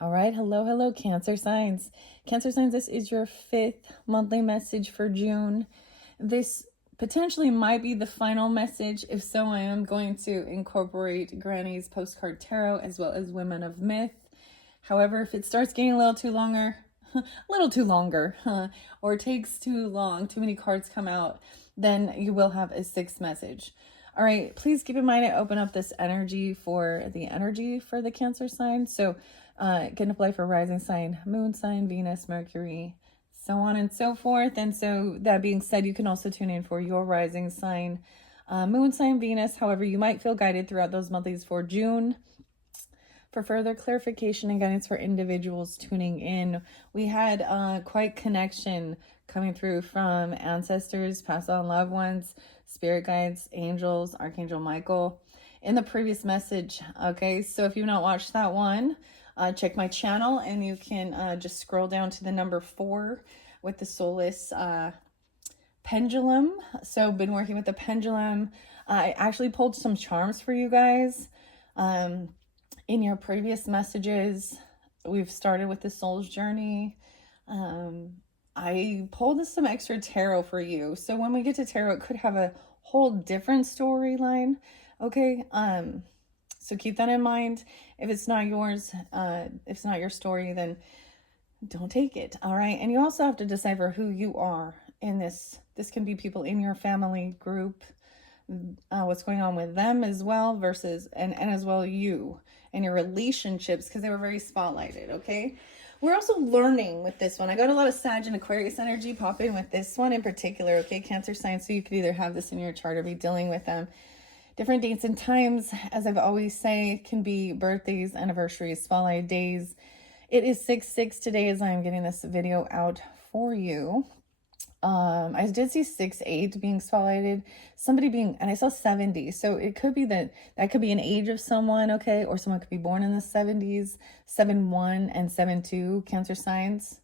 All right. Hello, Cancer signs. Cancer signs, this is your 5th monthly message for June. This potentially might be the final message. If so, I am going to incorporate Granny's postcard tarot as well as Women of Myth. However, if it starts getting a little too longer, or takes too long, too many cards come out, then you will have a 6th message. All right, please keep in mind I open up this energy for the Cancer sign. So can apply for rising sign, moon sign, Venus, Mercury, so on and so forth. And so that being said, you can also tune in for your rising sign, moon sign, Venus. However, you might feel guided throughout those monthlies for June. For further clarification and guidance for individuals tuning in, we had quite connection coming through from ancestors, past on loved ones, spirit guides, angels, Archangel Michael in the previous message. Okay, so if you've not watched that one, check my channel and you can just scroll down to the number 4 with the soulless pendulum. So been working with the pendulum. I actually pulled some charms for you guys. In your previous messages, we've started with the soul's journey. I pulled some extra tarot for you. So when we get to tarot, it could have a whole different storyline. Okay. So keep that in mind. If it's not yours, if it's not your story, then don't take it. All right. And you also have to decipher who you are in this. This can be people in your family group, what's going on with them as well, versus, and as well you and your relationships, because they were very spotlighted. Okay. We're also learning with this one. I got a lot of Sag and Aquarius energy popping with this one in particular. Okay. Cancer sign. So you could either have this in your chart or be dealing with them. Different dates and times, as I've always say, can be birthdays, anniversaries, spotlight days. It is 6/6 today as I'm getting this video out for you. I did see 6/8 being spotlighted, somebody being, and I saw 70. So it could be that could be an age of someone, okay? Or someone could be born in the 70s, 7/1 and 7/2 Cancer signs.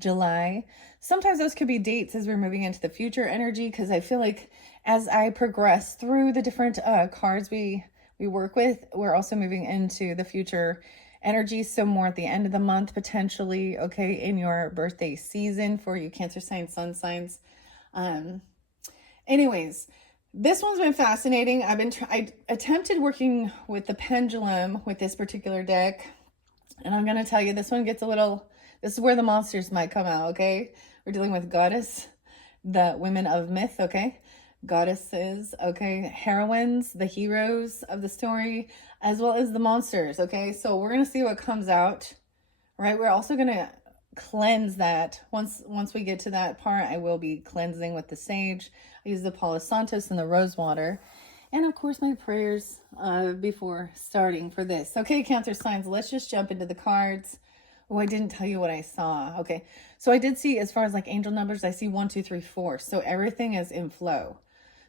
July. Sometimes those could be dates as we're moving into the future energy, because I feel like as I progress through the different cards we work with, we're also moving into the future energy. So more at the end of the month, potentially, okay, in your birthday season for you Cancer signs, sun signs. Anyways, this one's been fascinating. I attempted working with the pendulum with this particular deck, and I'm going to tell you, this one gets a little, this is where the monsters might come out, okay? We're dealing with goddess, the women of myth, okay? Goddesses, okay? Heroines, the heroes of the story, as well as the monsters, okay? So we're going to see what comes out, right? We're also going to cleanse that. Once we get to that part, I will be cleansing with the sage. I use the Palo Santos and the rose water. And of course, my prayers before starting for this. Okay, Cancer signs, let's just jump into the cards. Oh, I didn't tell you what I saw. Okay, so I did see, as far as like angel numbers, I see 1, 2, 3, 4. So everything is in flow.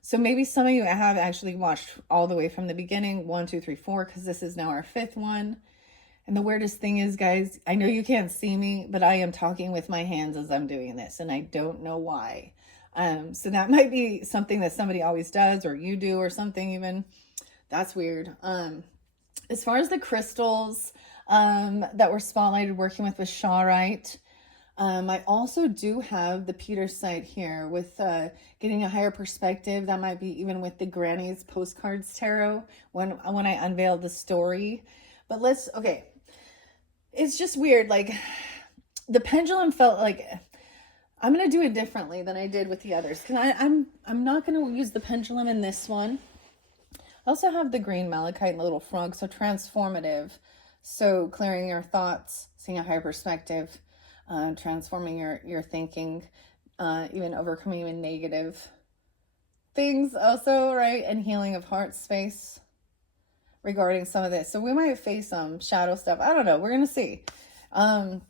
So maybe some of you have actually watched all the way from the beginning, 1, 2, 3, 4, because this is now our 5th one. And the weirdest thing is, guys, I know you can't see me, but I am talking with my hands as I'm doing this, and I don't know why. So that might be something that somebody always does, or you do, or something even. That's weird. As far as the crystals that were spotlighted working with Shaurite, I also do have the Petersite here with getting a higher perspective. That might be even with the Granny's Postcards tarot when I unveiled the story. But okay. It's just weird. Like, the pendulum felt like, I'm going to do it differently than I did with the others, because I'm not going to use the pendulum in this one. I also have the green malachite and little frog, so transformative. So clearing your thoughts, seeing a higher perspective, transforming your thinking, even overcoming even negative things also, right? And healing of heart space regarding some of this. So we might face some shadow stuff. I don't know. We're going to see.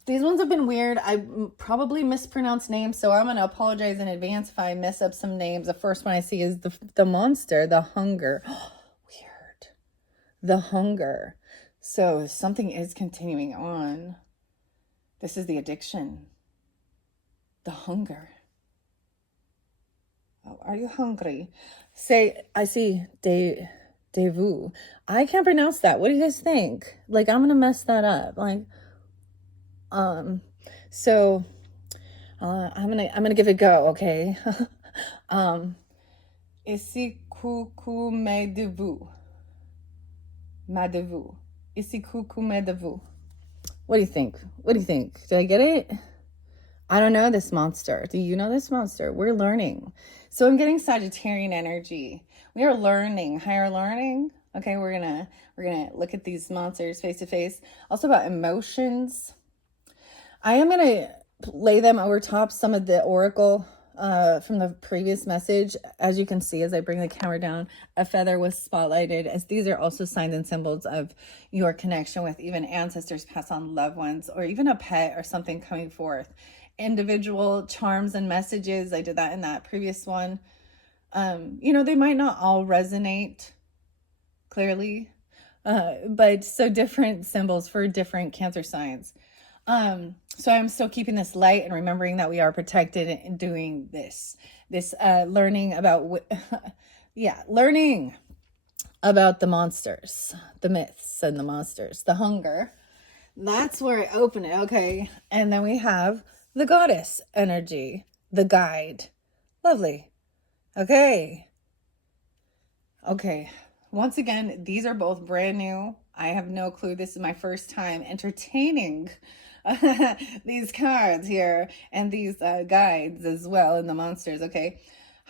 These ones have been weird. I probably mispronounced names, so I'm going to apologize in advance if I mess up some names. The first one I see is the monster, the hunger. Weird. The hunger. So something is continuing on. This is the addiction. The hunger. Oh, are you hungry? I see Devu. I can't pronounce that. What do you guys think? Like, I'm going to mess that up. Like, So I'm gonna give it a go, okay? Ici coucou mais de vous. Mais de vous. Ici coucou mais de vous. What do you think? What do you think? Did I get it? I don't know this monster. Do you know this monster? We're learning. So I'm getting Sagittarian energy. We are learning, higher learning. Okay, we're gonna look at these monsters face to face. Also about emotions. I am gonna lay them over top some of the oracle from the previous message. As you can see, as I bring the camera down, a feather was spotlighted, as these are also signs and symbols of your connection with even ancestors, past on loved ones, or even a pet or something coming forth. Individual charms and messages, I did that in that previous one. You know, they might not all resonate clearly, but so different symbols for different Cancer signs. So I'm still keeping this light and remembering that we are protected in doing this learning about, learning about the monsters, the myths and the monsters, the hunger. That's where I open it. Okay. And then we have the goddess energy, the guide. Lovely. Okay. Okay. Once again, these are both brand new. I have no clue. This is my first time entertaining these cards here and these guides as well in the monsters. Okay.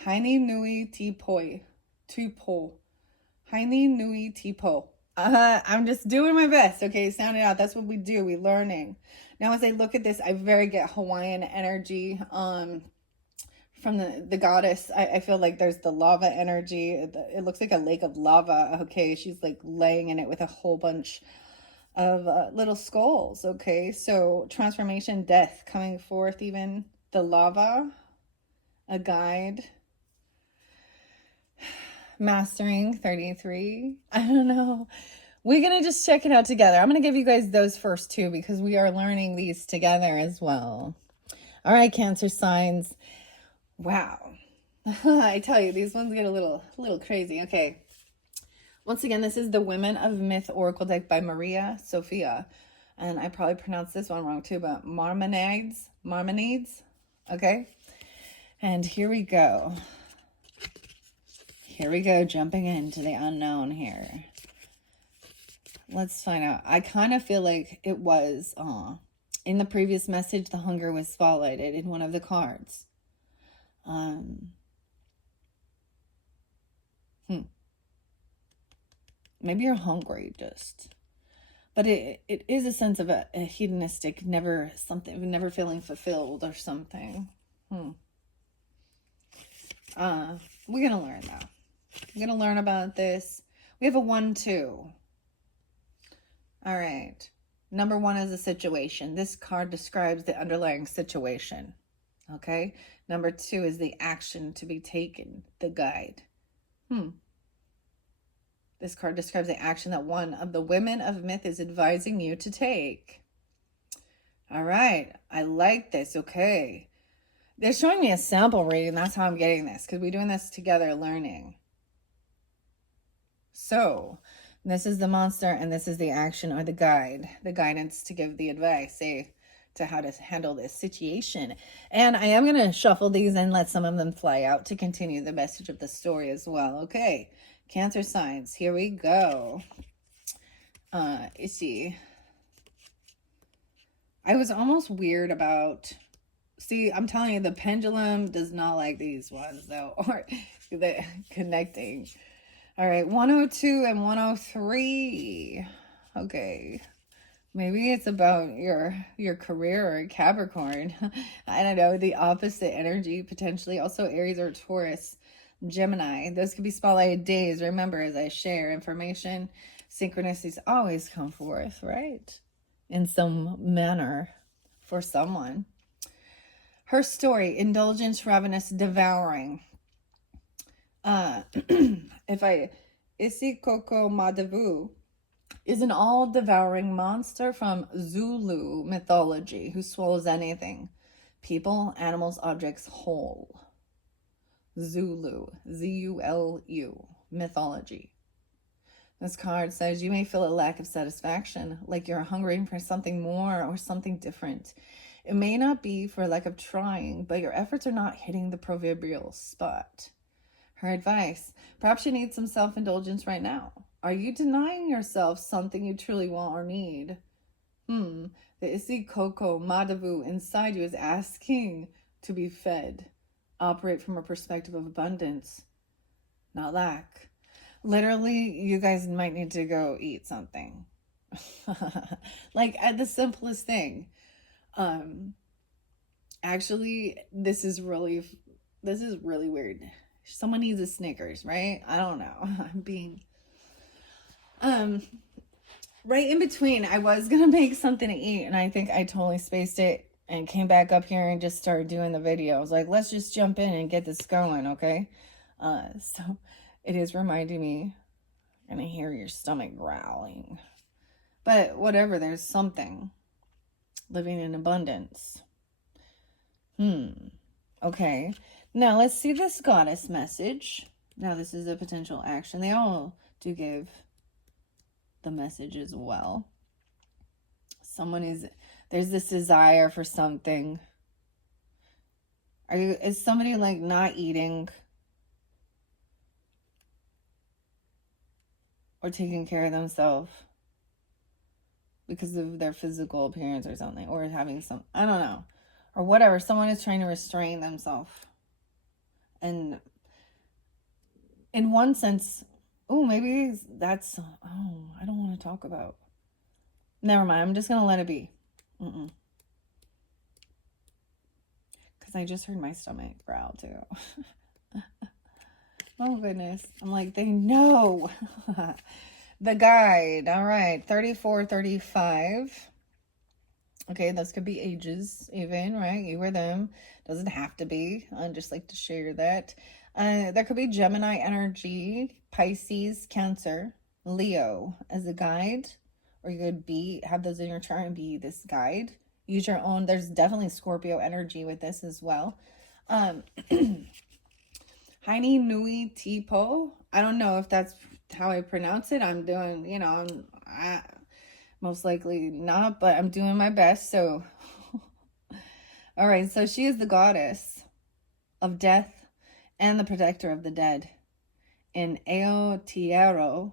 Haini Nui Tipoi. Tupo. Haini Nui Tipo. I'm just doing my best. Okay. Sound it out. That's what we do. We learning. Now, as I look at this, I very get Hawaiian energy. From the goddess, I feel like there's the lava energy. It looks like a lake of lava. Okay, she's like laying in it with a whole bunch of little skulls. Okay, so transformation, death coming forth, even the lava, a guide, mastering 33. I don't know. We're gonna just check it out together. I'm gonna give you guys those first two because we are learning these together as well. All right, Cancer signs. Wow. I tell you, these ones get a little crazy. Okay. Once again, this is the Women of Myth Oracle deck by Maria Sophia. And I probably pronounced this one wrong too, but Marmonides. Okay. And here we go. Jumping into the unknown here. Let's find out. I kind of feel like it was, in the previous message, the hunger was spotlighted in one of the cards. Maybe you're hungry just, but it is a sense of a hedonistic, never feeling fulfilled or something. We're gonna learn though. We're gonna learn about this. We have a 1-2. All right. Number 1 is a situation. This card describes the underlying situation. Okay. Number 2 is the action to be taken, the guide. This card describes the action that one of the women of myth is advising you to take. All right. I like this. Okay. They're showing me a sample reading. That's how I'm getting this, because we're doing this together, learning. So this is the monster and this is the action or the guide, the guidance to give the advice, say, to how to handle this situation. And I am going to shuffle these and let some of them fly out to continue the message of the story as well. Okay, Cancer signs, here we go. Issy. I was almost weird about, see, I'm telling you, the pendulum does not like these ones though, or the connecting. All right, 102 and 103. Okay. Maybe it's about your career or Capricorn. I don't know. The opposite energy, potentially. Also Aries or Taurus, Gemini. Those could be spotlighted days. Remember, as I share information, synchronicities always come forth, right? In some manner for someone. Her story, indulgence, ravenous, devouring. Isikoko Madavu is an all-devouring monster from Zulu mythology who swallows anything. People, animals, objects, whole. Zulu, Z-U-L-U, mythology. This card says you may feel a lack of satisfaction, like you're hungering for something more or something different. It may not be for lack of trying, but your efforts are not hitting the proverbial spot. Her advice: perhaps you need some self-indulgence right now. Are you denying yourself something you truly want or need? The Isi Koko Madavu inside you is asking to be fed. Operate from a perspective of abundance, not lack. Literally, you guys might need to go eat something. Like, at the simplest thing. Actually, this is really weird. Someone needs a Snickers, right? I don't know. I'm being right in between. I was gonna make something to eat, and I think I totally spaced it and came back up here and just started doing the video. I was like, let's just jump in and get this going, okay? So it is reminding me, I'm gonna hear your stomach growling. But whatever, there's something. Living in abundance. Okay. Now let's see this goddess message. Now this is a potential action. They all do give the message as well. There's this desire for something. Is somebody like not eating or taking care of themselves because of their physical appearance or something, or having some, I don't know, or whatever. Someone is trying to restrain themselves. And in one sense, maybe that's, I don't want to talk about. Never mind. I'm just going to let it be. Because I just heard my stomach growl too. Oh, goodness. I'm like, they know. The guide. All right. 34, 35. Okay, those could be ages even, right? You or them. Doesn't have to be. I just like to share that. There could be Gemini energy, Pisces, Cancer, Leo as a guide. Or you could have those in your chart and be this guide. Use your own. There's definitely Scorpio energy with this as well. Haini Nui Tipo. I don't know if that's how I pronounce it. I'm doing, most likely not, but I'm doing my best. So, all right. So she is the goddess of death and the protector of the dead in Aotearoa,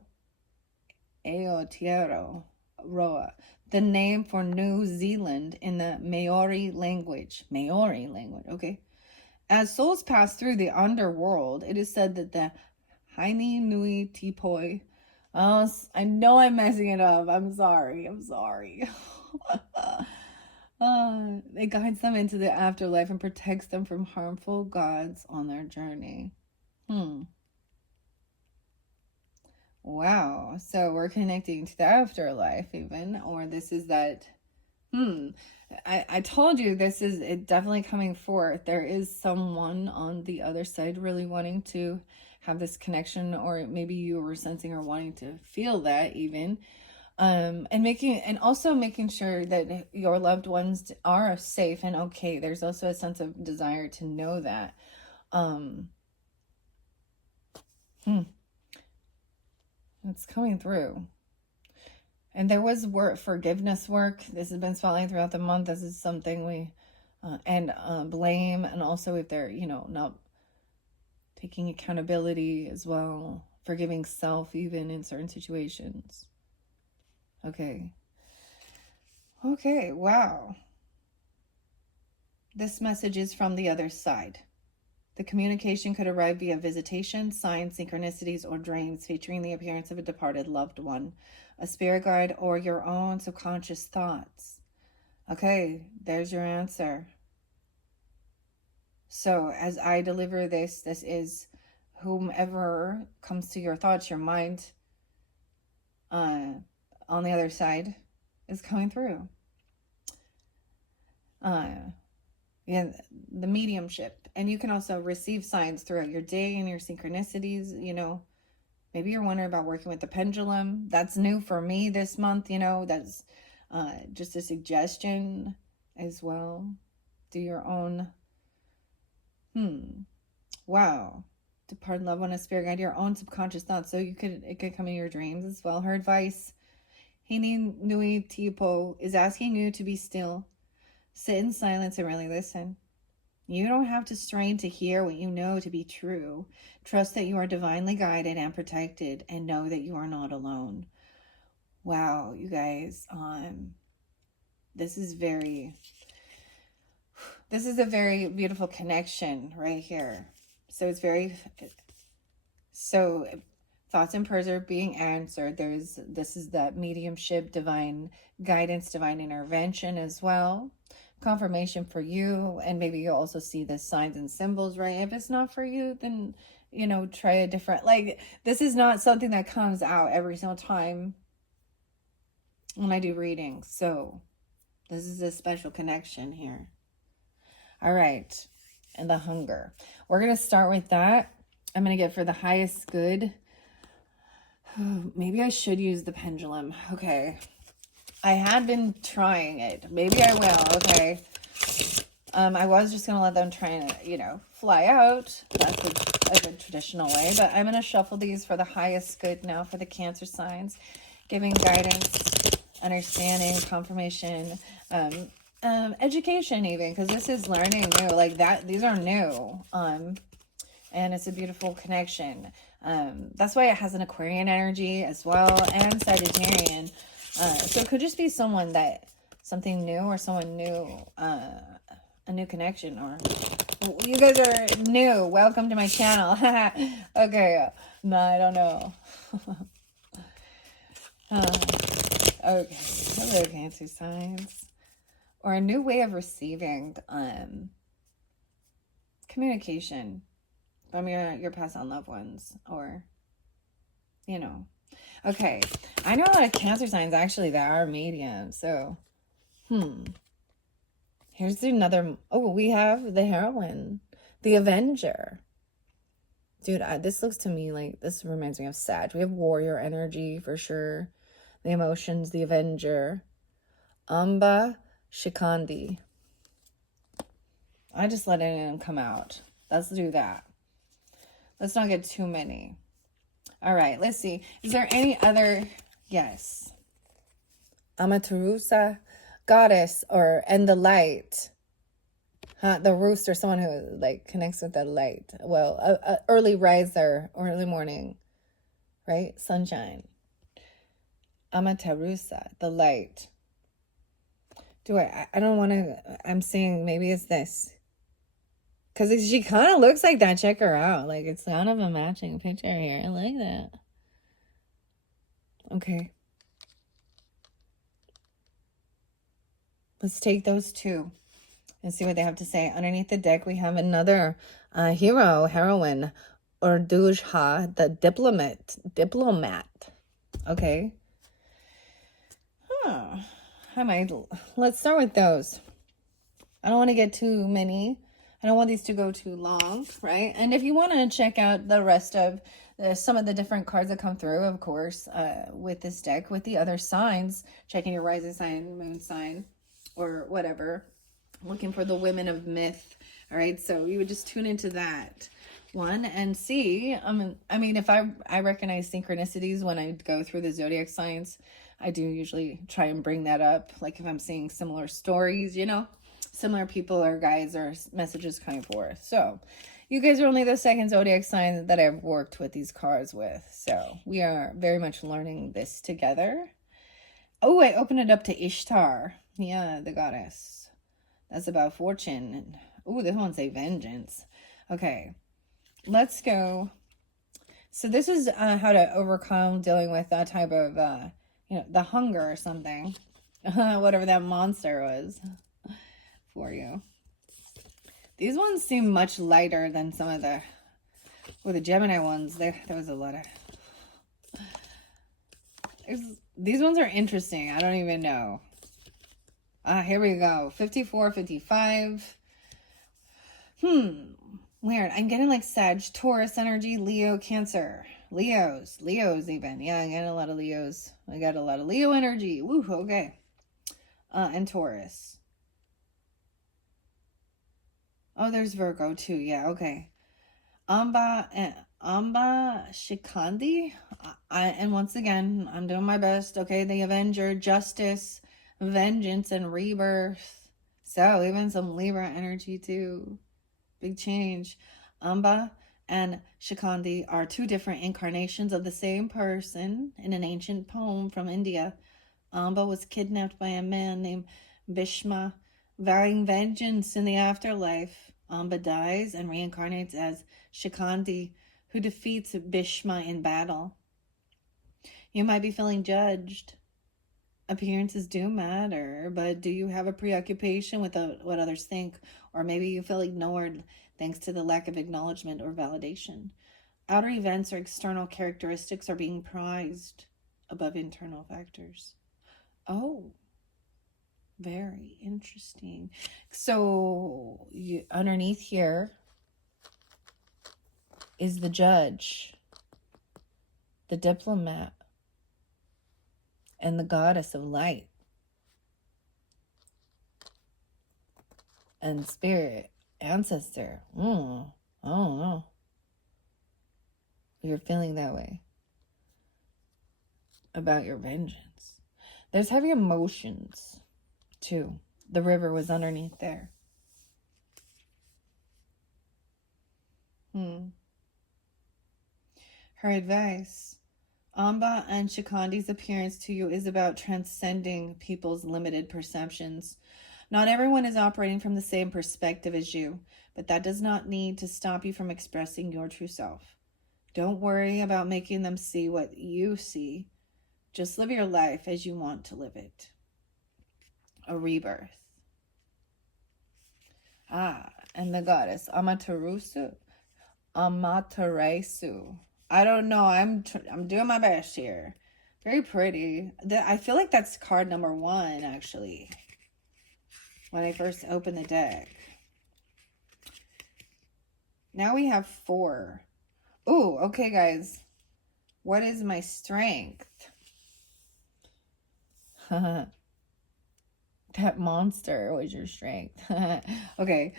Roa, the name for New Zealand in the Maori language. Okay. As souls pass through the underworld, it is said that the Haini Nui Tipoi, I know I'm messing it up. I'm sorry. It guides them into the afterlife and protects them from harmful gods on their journey. Wow. So we're connecting to the afterlife even, or this is that, I told you this is it definitely coming forth. There is someone on the other side really wanting to have this connection, or maybe you were sensing or wanting to feel that even. And also making sure that your loved ones are safe and okay. There's also a sense of desire to know that. It's coming through. And there was forgiveness work. This has been spotlighted throughout the month. This is something we, blame. And also if they're, not taking accountability as well. Forgiving self even in certain situations. Okay. Wow. This message is from the other side. The communication could arrive via visitation, signs, synchronicities, or dreams featuring the appearance of a departed loved one, a spirit guide, or your own subconscious thoughts. Okay, there's your answer. So as I deliver this is whomever comes to your thoughts, your mind, on the other side is coming through. The mediumship. And you can also receive signs throughout your day and your synchronicities. Maybe you're wondering about working with the pendulum. That's new for me this month. That's just a suggestion as well. Do your own. Wow. departed loved one, a spirit guide, your own subconscious thoughts. So it could come in your dreams as well. Her advice, Hini Nui Tipo, is asking you to be still, sit in silence and really listen. You don't have to strain to hear what you know to be true. Trust that you are divinely guided and protected, and know that you are not alone. Wow, you guys, this is a very beautiful connection right here. So thoughts and prayers are being answered. This is that mediumship, divine guidance, divine intervention as well. Confirmation for you, and maybe you'll also see the signs and symbols, right? If it's not for you, then, try a different, this is not something that comes out every single time when I do readings. So this is a special connection here. All right. And the hunger. We're going to start with that. I'm going to get for the highest good. Maybe I should use the pendulum. Okay. I had been trying it. Maybe I will. Okay. I was just going to let them try and, fly out. That's a good traditional way. But I'm going to shuffle these for the highest good now for the Cancer signs. Giving guidance, understanding, confirmation, education even, because this is learning new, like that. These are new, and it's a beautiful connection. That's why it has an Aquarian energy as well, and Sagittarian. So it could just be something new, or someone new, a new connection, or you guys are new. Welcome to my channel. Okay, no, I don't know. Okay, hello Cancer signs. Or a new way of receiving communication from your past on loved ones, or okay, I know a lot of Cancer signs actually that are medium. So here's another. Oh, we have the heroine, the Avenger. Dude, this looks to me like this reminds me of Sag. We have warrior energy for sure. The emotions, the Avenger, Amba Shikandi. I just let it in come out. Let's do that. Let's not get too many. All right, let's see. Is there any other? Yes. Amaterasu, goddess, and the light. The rooster, someone who connects with the light. Well, early riser, early morning, right? Sunshine. Amaterasu, the light. I don't want to, I'm saying maybe it's this. Because she kind of looks like that. Check her out. It's kind of a matching picture here. I like that. Okay. Let's take those two and see what they have to say. Underneath the deck, we have another heroine, Urdujha, the diplomat. Okay. Let's start with those. I don't want to get too many. I don't want these to go too long, right? And if you want to check out the rest of some of the different cards that come through, of course, with this deck, with the other signs, checking your rising sign, moon sign, or whatever, looking for the women of myth. All right, so you would just tune into that one and see. I mean, if I recognize synchronicities when I go through the zodiac signs, I do usually try and bring that up. Like if I'm seeing similar stories, similar people or guys or messages coming forth. So you guys are only the second zodiac sign that I've worked with these cards with. So we are very much learning this together. Oh, I opened it up to Ishtar. Yeah, the goddess. That's about fortune. Oh, this one's a vengeance. Okay, let's go. So this is how to overcome dealing with that type of, the hunger or something. Whatever that monster was for you. These ones seem much lighter than some of the Gemini ones. There was a lot of... These ones are interesting. I don't even know. Here we go. 54, 55. Weird. I'm getting Sag, Taurus energy, Leo, Cancer. Leos even. Yeah, I got a lot of Leos. I got a lot of Leo energy. Woo, okay. And Taurus. Oh, there's Virgo too. Yeah, okay. Amba Shikandi. And once again, I'm doing my best. Okay, the Avenger, justice, vengeance, and rebirth. So even some Libra energy too. Big change. Amba and Shikandi are two different incarnations of the same person in an ancient poem from India. Amba was kidnapped by a man named Bhishma, vowing vengeance in the afterlife. Amba dies and reincarnates as Shikandi, who defeats Bhishma in battle. You might be feeling judged. Appearances do matter, but do you have a preoccupation with what others think? Or maybe you feel ignored thanks to the lack of acknowledgement or validation. Outer events or external characteristics are being prized above internal factors. Oh, very interesting. So underneath here is the judge, the diplomat, and the goddess of light and spirit, ancestor. I don't know. You're feeling that way about your vengeance. There's heavy emotions too. The river was underneath there. Her advice. Amba and Shikandi's appearance to you is about transcending people's limited perceptions. Not everyone is operating from the same perspective as you, but that does not need to stop you from expressing your true self. Don't worry about making them see what you see. Just live your life as you want to live it. A rebirth. And the goddess Amaterasu. I don't know. I'm doing my best here. Very pretty. I feel like that's card number 1, actually, when I first opened the deck. Now we have 4. Ooh, okay, guys. What is my strength? That monster was your strength. Okay.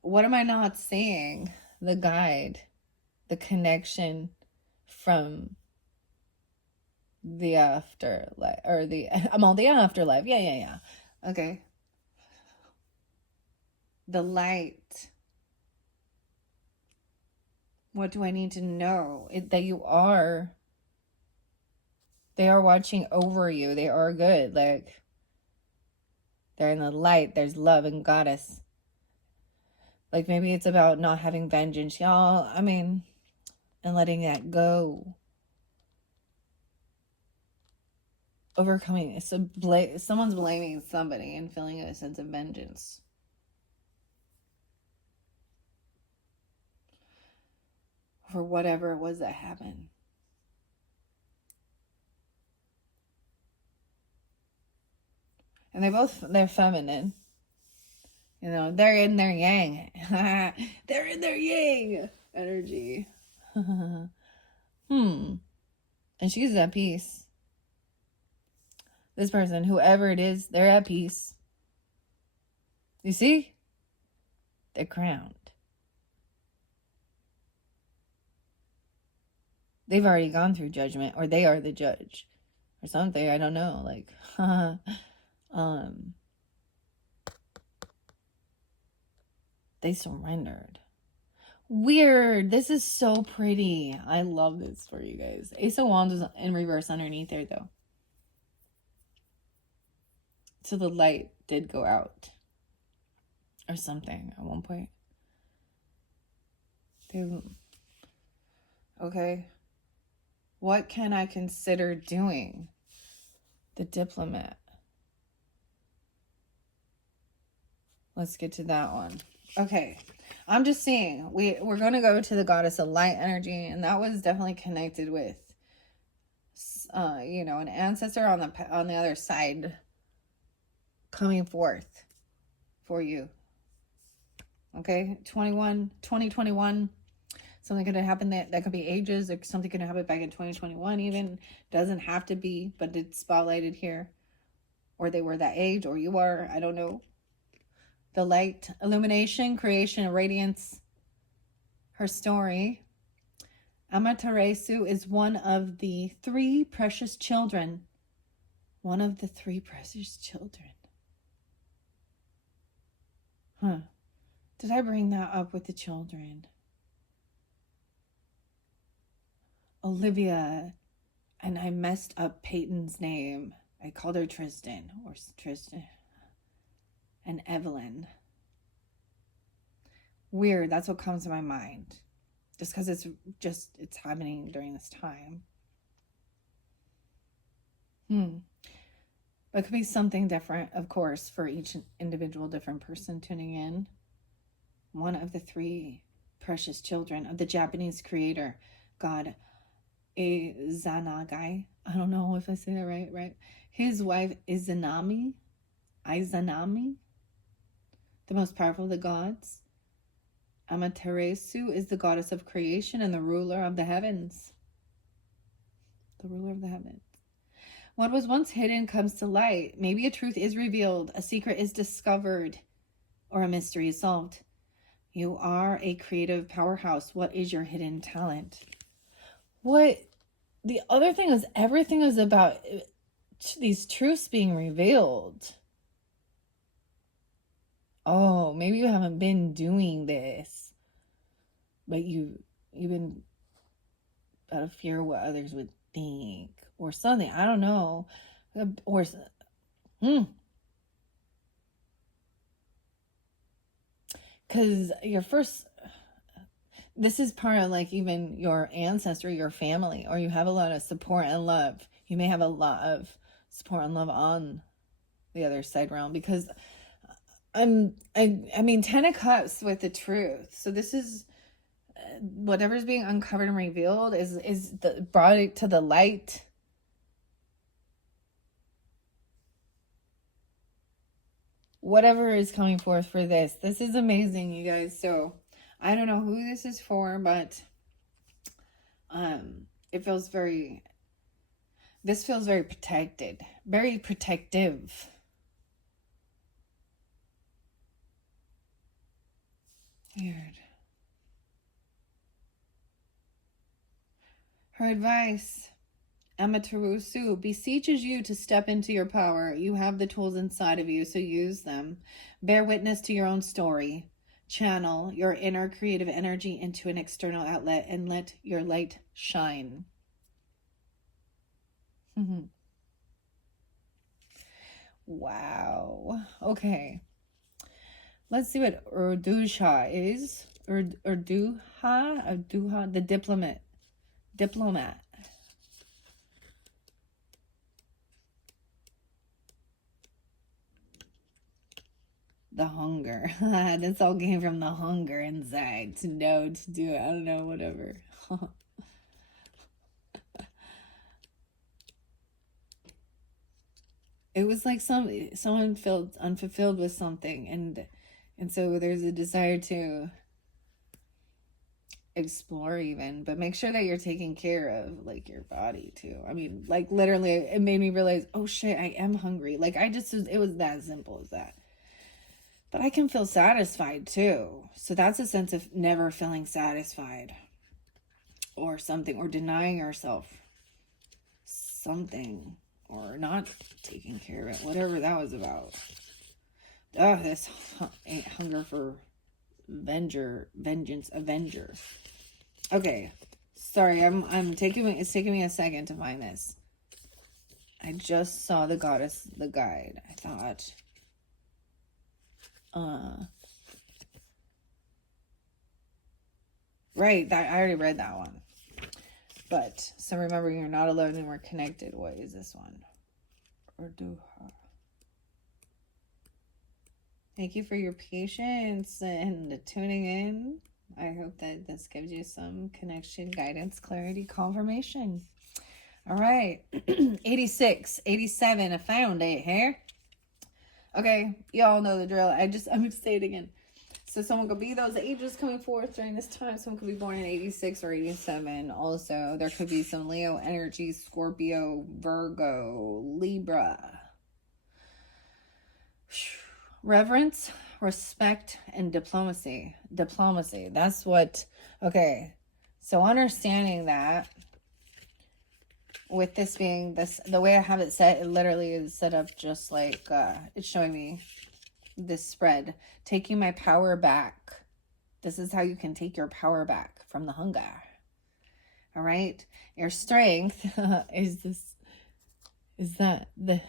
What am I not seeing? The guide. The connection from the afterlife, or the afterlife. Yeah. Okay. The light. What do I need to know? That you are. They are watching over you. They are good. Like, they're in the light. There's love and goddess. Like, maybe it's about not having vengeance, y'all. I mean, and letting that go. Overcoming. So someone's blaming somebody and feeling a sense of vengeance. For whatever it was that happened. And they're feminine. You know, they're in their yang. They're in their yang energy. And she's at peace. This person, whoever it is, they're at peace. You see? They're crowned. They've already gone through judgment, or they are the judge, or something. I don't know. Like, they surrendered. Weird. This is so pretty. I love this for you guys. Ace of Wands is in reverse underneath there, though. So the light did go out. Or something at one point. Okay. What can I consider doing? The diplomat. Let's get to that one. Okay. I'm just seeing. We're going to go to the goddess of light energy. And that was definitely connected with, an ancestor on the other side coming forth for you. Okay. 2021. Something could have happened that could be ages, or something could have happened back in 2021 even. Doesn't have to be, but it's spotlighted here. Or they were that age, or you are, I don't know. The light, illumination, creation, radiance. her story. Amaterasu is one of the 3 precious children. One of the 3 precious children. Huh. Did I bring that up with the children? Olivia, and I messed up Peyton's name. I called her Tristan, or Tristan, and Evelyn. Weird, that's what comes to my mind. Just because it's happening during this time. But it could be something different, of course, for each individual different person tuning in. One of the 3 precious children of the Japanese creator, God Izanagi. I don't know if I say that right? His wife Izanami, the most powerful of the gods. Amaterasu is the goddess of creation and the ruler of the heavens. The ruler of the heavens. What was once hidden comes to light. Maybe a truth is revealed, a secret is discovered, or a mystery is solved. You are a creative powerhouse. What is your hidden talent? What the other thing is, everything is about these truths being revealed. Oh, maybe you haven't been doing this, but you've been out of fear of what others would think or something. I don't know. Or because this is part of like even your ancestry, your family, or you have a lot of support and love. You may have a lot of support and love on the other side realm, because I mean 10 of Cups with the truth. So this is whatever's being uncovered and revealed is brought it to the light. Whatever is coming forth for this is amazing, you guys. So I don't know who this is for, but this feels very protected, very protective. Weird. Her advice, Amaterasu beseeches you to step into your power. You have the tools inside of you, so use them. Bear witness to your own story. Channel your inner creative energy into an external outlet and let your light shine. Wow. Okay. Let's see what Urdusha is. Urduha, the diplomat. The hunger. This all came from the hunger inside to know, to do it. I don't know, whatever. It was like someone felt unfulfilled with something, and so there's a desire to explore even, but make sure that you're taking care of like your body too. I mean, like literally it made me realize, oh shit, I am hungry. Like it was that simple as that. But I can feel satisfied too. So that's a sense of never feeling satisfied or something, or denying yourself something, or not taking care of it, whatever that was about. Oh, this hunger for vengeance, avenger. Okay, sorry, it's taking me a second to find this. I just saw the goddess, the guide. I thought, right, that I already read that one. But so remember, you're not alone and we're connected. What is this one? Urduha. Thank you for your patience and tuning in. I hope that this gives you some connection, guidance, clarity, confirmation. All right. 86, 87. I found it here. Okay. Y'all know the drill. I'm going to say it again. So someone could be those ages coming forth during this time. Someone could be born in 86 or 87. Also, there could be some Leo energy, Scorpio, Virgo, Libra. Reverence, respect, and diplomacy. Diplomacy. That's what, okay. So understanding that, with this being this, the way I have it set, it literally is set up just like, it's showing me this spread. Taking my power back. This is how you can take your power back from the hunger. All right. Your strength is that the,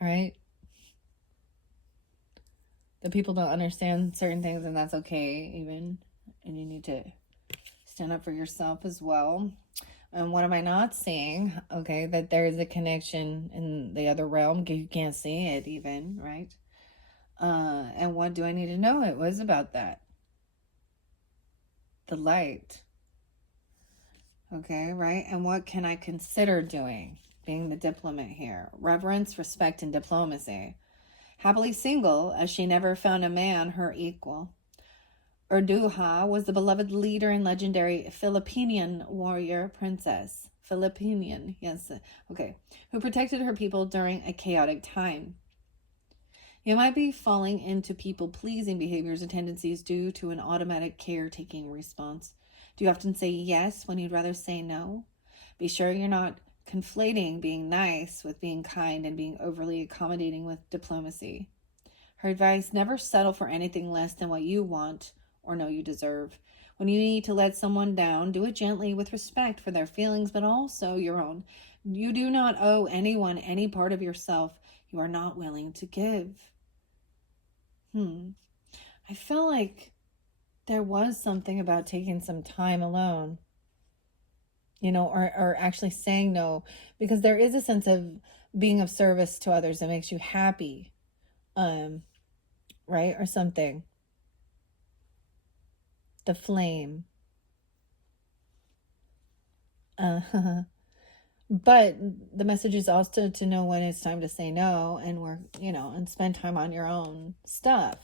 all right. The people don't understand certain things, and that's okay even. And you need to stand up for yourself as well. And what am I not seeing? Okay, that there is a connection in the other realm. You can't see it even, right? And what do I need to know? It was about that. The light. Okay, right? And what can I consider doing? Being the diplomat here. Reverence, respect, and diplomacy. Happily single, as she never found a man her equal. Urduja was the beloved leader and legendary Filipinian warrior princess. Filipinian, yes, okay. Who protected her people during a chaotic time. You might be falling into people-pleasing behaviors and tendencies due to an automatic caretaking response. Do you often say yes when you'd rather say no? Be sure you're not conflating being nice with being kind and being overly accommodating with diplomacy. Her advice: never settle for anything less than what you want or know you deserve. When you need to let someone down, do it gently with respect for their feelings, but also your own. You do not owe anyone any part of yourself you are not willing to give. I feel like there was something about taking some time alone, you know, or actually saying no, because there is a sense of being of service to others that makes you happy, right? Or something. The flame. But the message is also to know when it's time to say no and work, you know, and spend time on your own stuff.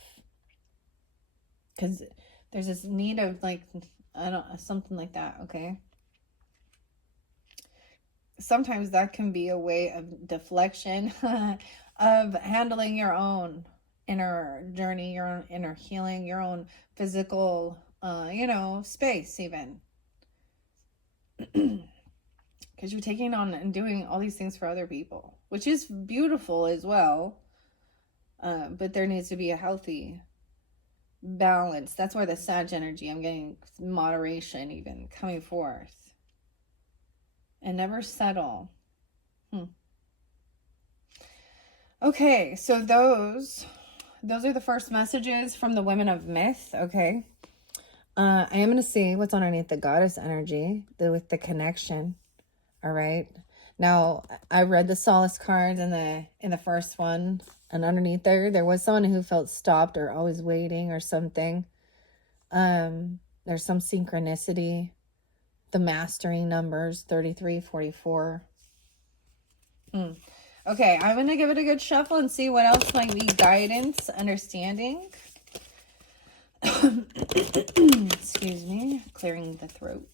Because there's this need of like, something like that, okay? Sometimes that can be a way of deflection, of handling your own inner journey, your own inner healing, your own physical, space even. Because you're taking on and doing all these things for other people, which is beautiful as well. But there needs to be a healthy balance. That's where the Sag energy, I'm getting moderation even coming forth. And never settle. Okay, so those are the first messages from the women of myth, okay? I am going to see what's underneath the goddess energy, with the connection. All right. Now, I read the solace cards in the first one, and underneath there was someone who felt stopped or always waiting or something. There's some synchronicity. The mastering numbers 33, 44. Okay, I'm going to give it a good shuffle and see what else might be guidance, understanding. Excuse me, clearing the throat.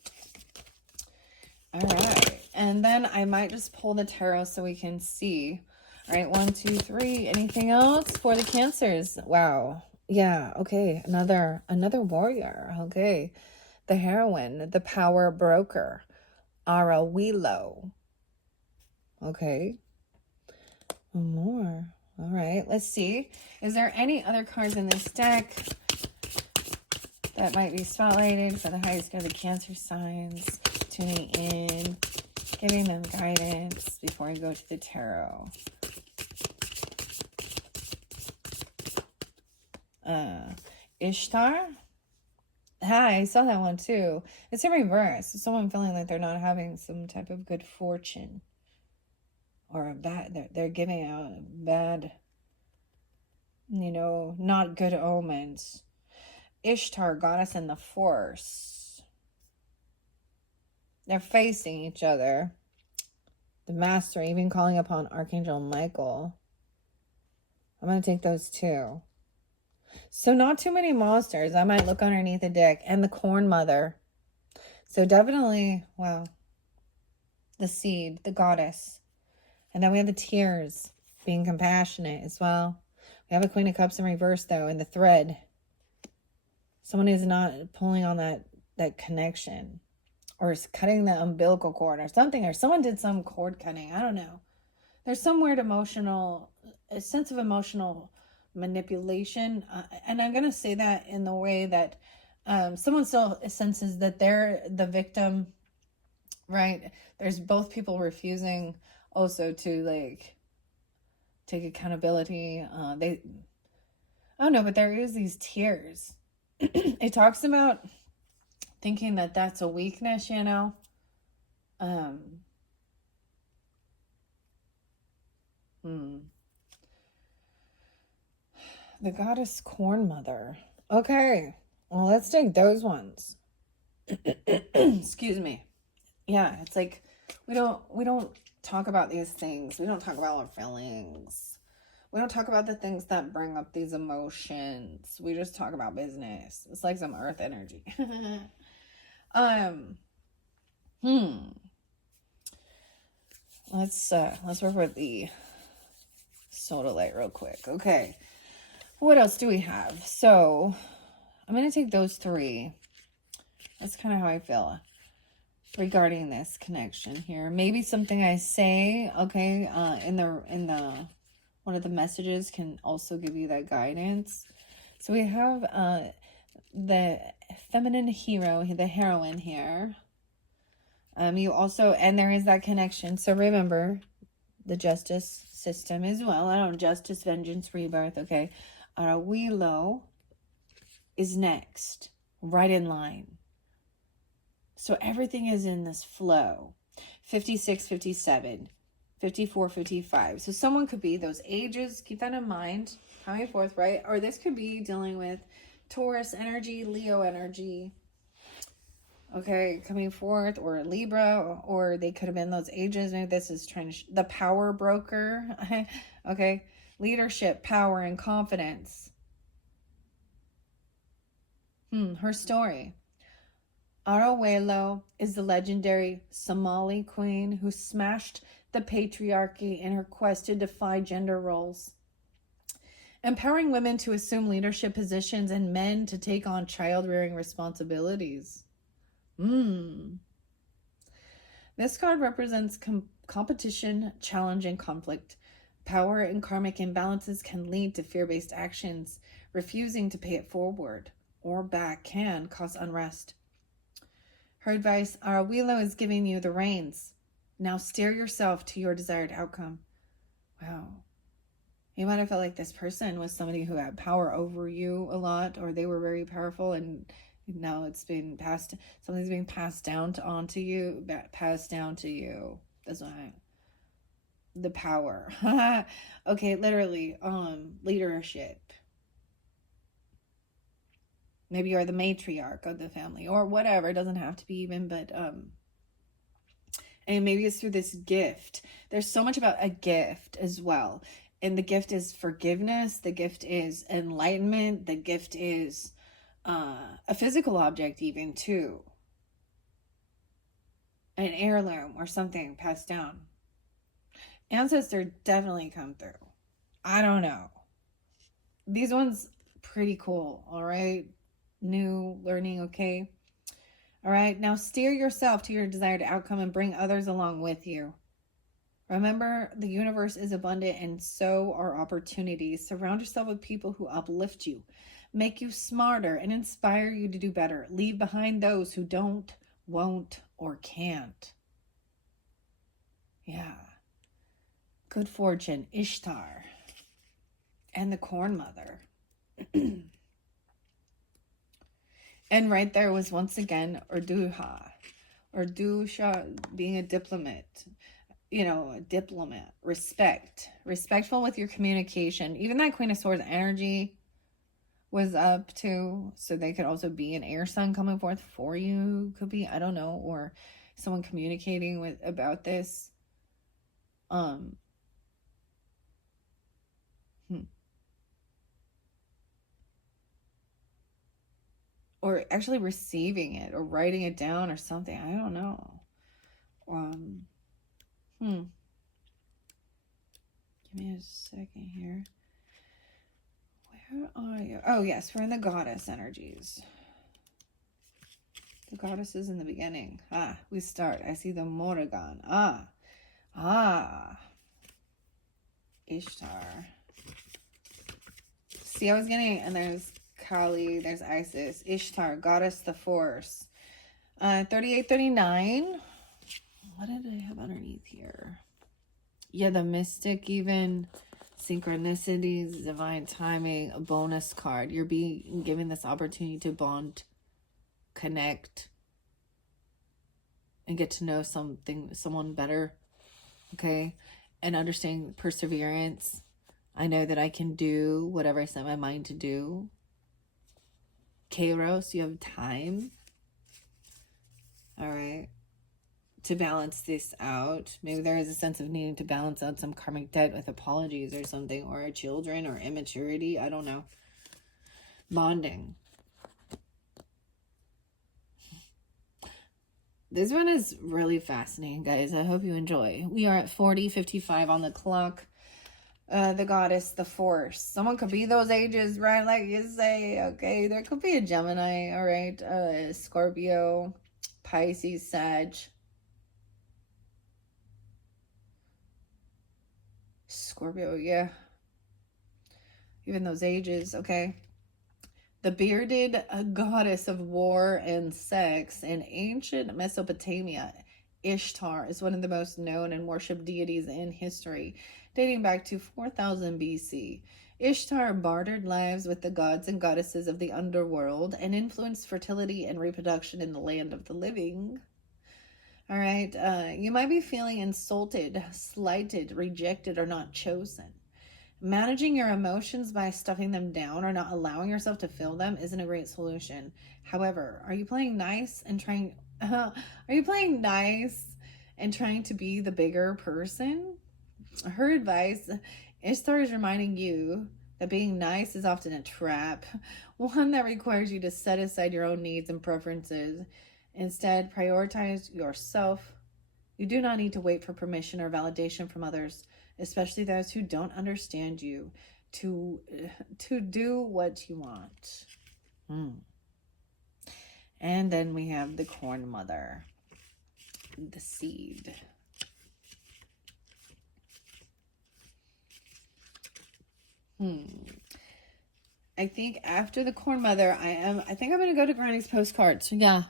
All right, and then I might just pull the tarot so we can see. All right, 1, 2, 3. Anything else for the Cancers? Wow. Yeah, okay. Another warrior. Okay. The heroine, the power broker, Ara Willow. Okay. One more. All right, let's see. Is there any other cards in this deck that might be spotlighted for the highest good of the Cancer signs? Tuning in, giving them guidance before we go to the tarot. Ishtar. Hi, I saw that one too. It's in reverse. It's someone feeling like they're not having some type of good fortune, or a bad. They're giving out bad, not good omens. Ishtar, goddess in the force. They're facing each other. The master, even calling upon Archangel Michael. I'm going to take those two. So not too many monsters. I might look underneath the deck. And the Corn Mother. So definitely, wow. The seed, the goddess. And then we have the tears, being compassionate as well. We have a Queen of Cups in reverse, though, in the thread. Someone is not pulling on that connection, or is cutting the umbilical cord or something, or someone did some cord cutting. I don't know. There's some weird a sense of emotional manipulation. And I'm going to say that in the way that someone still senses that they're the victim, right? There's both people refusing also to like take accountability. I don't know, but there is these tears. It talks about thinking that that's a weakness, you know. The goddess Corn Mother. Okay, well, let's take those ones. Excuse me. Yeah, it's like we don't talk about these things. We don't talk about our feelings. We don't talk about the things that bring up these emotions. We just talk about business. It's like some earth energy. Let's work with the soda light real quick. Okay. What else do we have? So I'm going to take those three. That's kind of how I feel regarding this connection here. Maybe something I say, okay, in the one of the messages can also give you that guidance. So we have the feminine hero, the heroine here. You also, and there is that connection. So remember the justice system as well. I don't know, justice, vengeance, rebirth. Okay. Willow is next, right in line. So everything is in this flow. 56, 57, 54, 55. So someone could be those ages. Keep that in mind. Coming forth, right? Or this could be dealing with Taurus energy, Leo energy. Okay, coming forth, or Libra, or they could have been those ages. Maybe this is trying to the power broker. Okay, leadership, power, and confidence. Her story. Arawelo is the legendary Somali queen who smashed the patriarchy in her quest to defy gender roles, empowering women to assume leadership positions and men to take on child-rearing responsibilities. This card represents competition, challenge, and conflict. Power and karmic imbalances can lead to fear-based actions. Refusing to pay it forward or back can cause unrest. Her advice, Arawilo is giving you the reins. Now steer yourself to your desired outcome. Wow. You might have felt like this person was somebody who had power over you a lot, or they were very powerful, and now it's been passed, something's being passed down onto you, passed down to you. That's why. The power. Okay, literally, leadership. Maybe you're the matriarch of the family or whatever. It doesn't have to be even, but, and maybe it's through this gift. There's so much about a gift as well. And the gift is forgiveness. The gift is enlightenment. The gift is a physical object even too. An heirloom or something passed down. Ancestor definitely come through. I don't know. These ones pretty cool, all right? New learning, okay? All right, now steer yourself to your desired outcome and bring others along with you. Remember, the universe is abundant and so are opportunities. Surround yourself with people who uplift you, make you smarter, and inspire you to do better. Leave behind those who don't, won't, or can't. Yeah. Good fortune, Ishtar, and the Corn Mother. And right there was once again Urdusha being a diplomat. You know, a diplomat. Respectful with your communication. Even that Queen of Swords energy was up too. So they could also be an air sign coming forth for you. Could be, I don't know. Or someone communicating with about this. Or actually receiving it or writing it down or something. I don't know. Give me a second here. Where are you? Oh, yes, we're in the goddess energies. The goddess is in the beginning. We start. I see the Morrigan. Ishtar. See, I was getting, and there's Kali, there's Isis, Ishtar, goddess, the force. 38, 39. What did I have underneath here? Yeah, the mystic, even synchronicities, divine timing, a bonus card. You're being given this opportunity to bond, connect, and get to know someone better. Okay, and understanding perseverance. I know that I can do whatever I set my mind to do. Kairos, you have time. All right. To balance this out. Maybe there is a sense of needing to balance out some karmic debt with apologies or something, or children, or immaturity. I don't know. Bonding. This one is really fascinating, guys. I hope you enjoy. We are at 40:55 on the clock. The goddess, the force. Someone could be those ages, right? Like you say, okay. There could be a Gemini, all right? Scorpio, Pisces, Sag. Scorpio, yeah. Even those ages, okay. The bearded goddess of war and sex in ancient Mesopotamia, Ishtar, is one of the most known and worshipped deities in history, dating back to 4000 BC. Ishtar bartered lives with the gods and goddesses of the underworld and influenced fertility and reproduction in the land of the living. All right, you might be feeling insulted, slighted, rejected, or not chosen. Managing your emotions by stuffing them down or not allowing yourself to feel them isn't a great solution. However, are you playing nice and trying to be the bigger person? Her advice, Ishtar is reminding you that being nice is often a trap, one that requires you to set aside your own needs and preferences. Instead, prioritize yourself. You do not need to wait for permission or validation from others, especially those who don't understand you, to do what you want. And then we have the corn mother, the seed. I think after the corn mother, I think I'm gonna go to Granny's postcards. Yeah,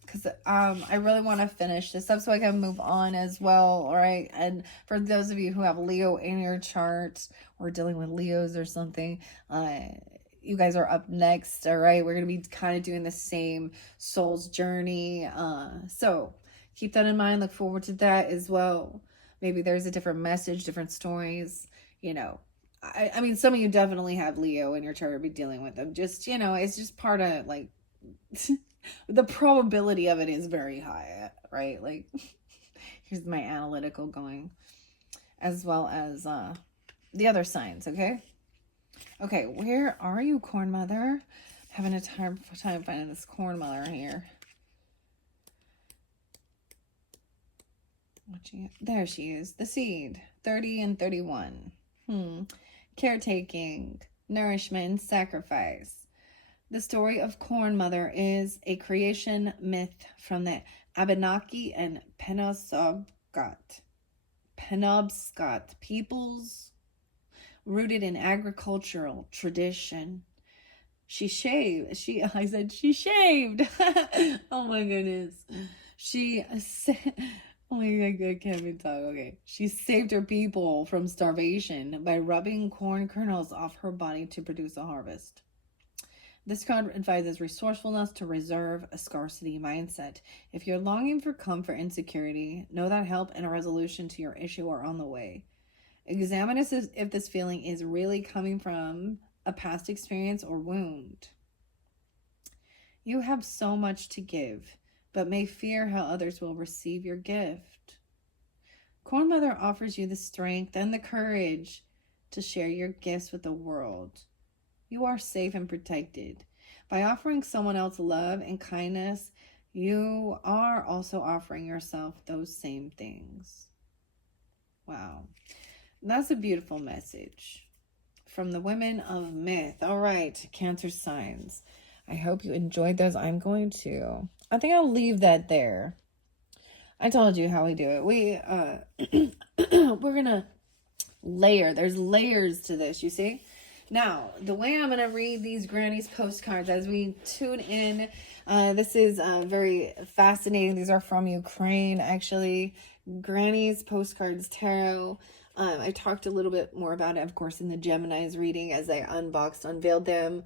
because I really want to finish this up so I can move on as well. All right, and for those of you who have Leo in your chart or dealing with Leos or something, you guys are up next. All right, we're gonna be kind of doing the same soul's journey. So keep that in mind. Look forward to that as well. Maybe there's a different message, different stories. You know, I mean, some of you definitely have Leo in your chart to be dealing with them. Just, it's just part of, like, the probability of it is very high, right? Like, here's my analytical going, as well as the other signs, okay? Okay, where are you, Corn Mother? Having a time finding this Corn Mother here. There she is, the seed, 30 and 31. Caretaking, nourishment, and sacrifice. The story of Corn Mother is a creation myth from the Abenaki and Penobscot peoples, rooted in agricultural tradition. She shaved. I said she shaved. Oh my goodness. Oh my God, I can't even talk. Okay. She saved her people from starvation by rubbing corn kernels off her body to produce a harvest. This card advises resourcefulness to reserve a scarcity mindset. If you're longing for comfort and security, know that help and a resolution to your issue are on the way. Examine if this feeling is really coming from a past experience or wound. You have so much to give, but may fear how others will receive your gift. Corn Mother offers you the strength and the courage to share your gifts with the world. You are safe and protected. By offering someone else love and kindness, you are also offering yourself those same things. Wow. That's a beautiful message from the Women of Myth. All right, Cancer signs. I hope you enjoyed those. I'm going to. I think I'll leave that there. I told you how we do it. We're going to layer. There's layers to this, you see? Now, the way I'm going to read these Granny's postcards as we tune in, this is very fascinating. These are from Ukraine, actually. Granny's Postcards Tarot. I talked a little bit more about it, of course, in the Gemini's reading as I unveiled them.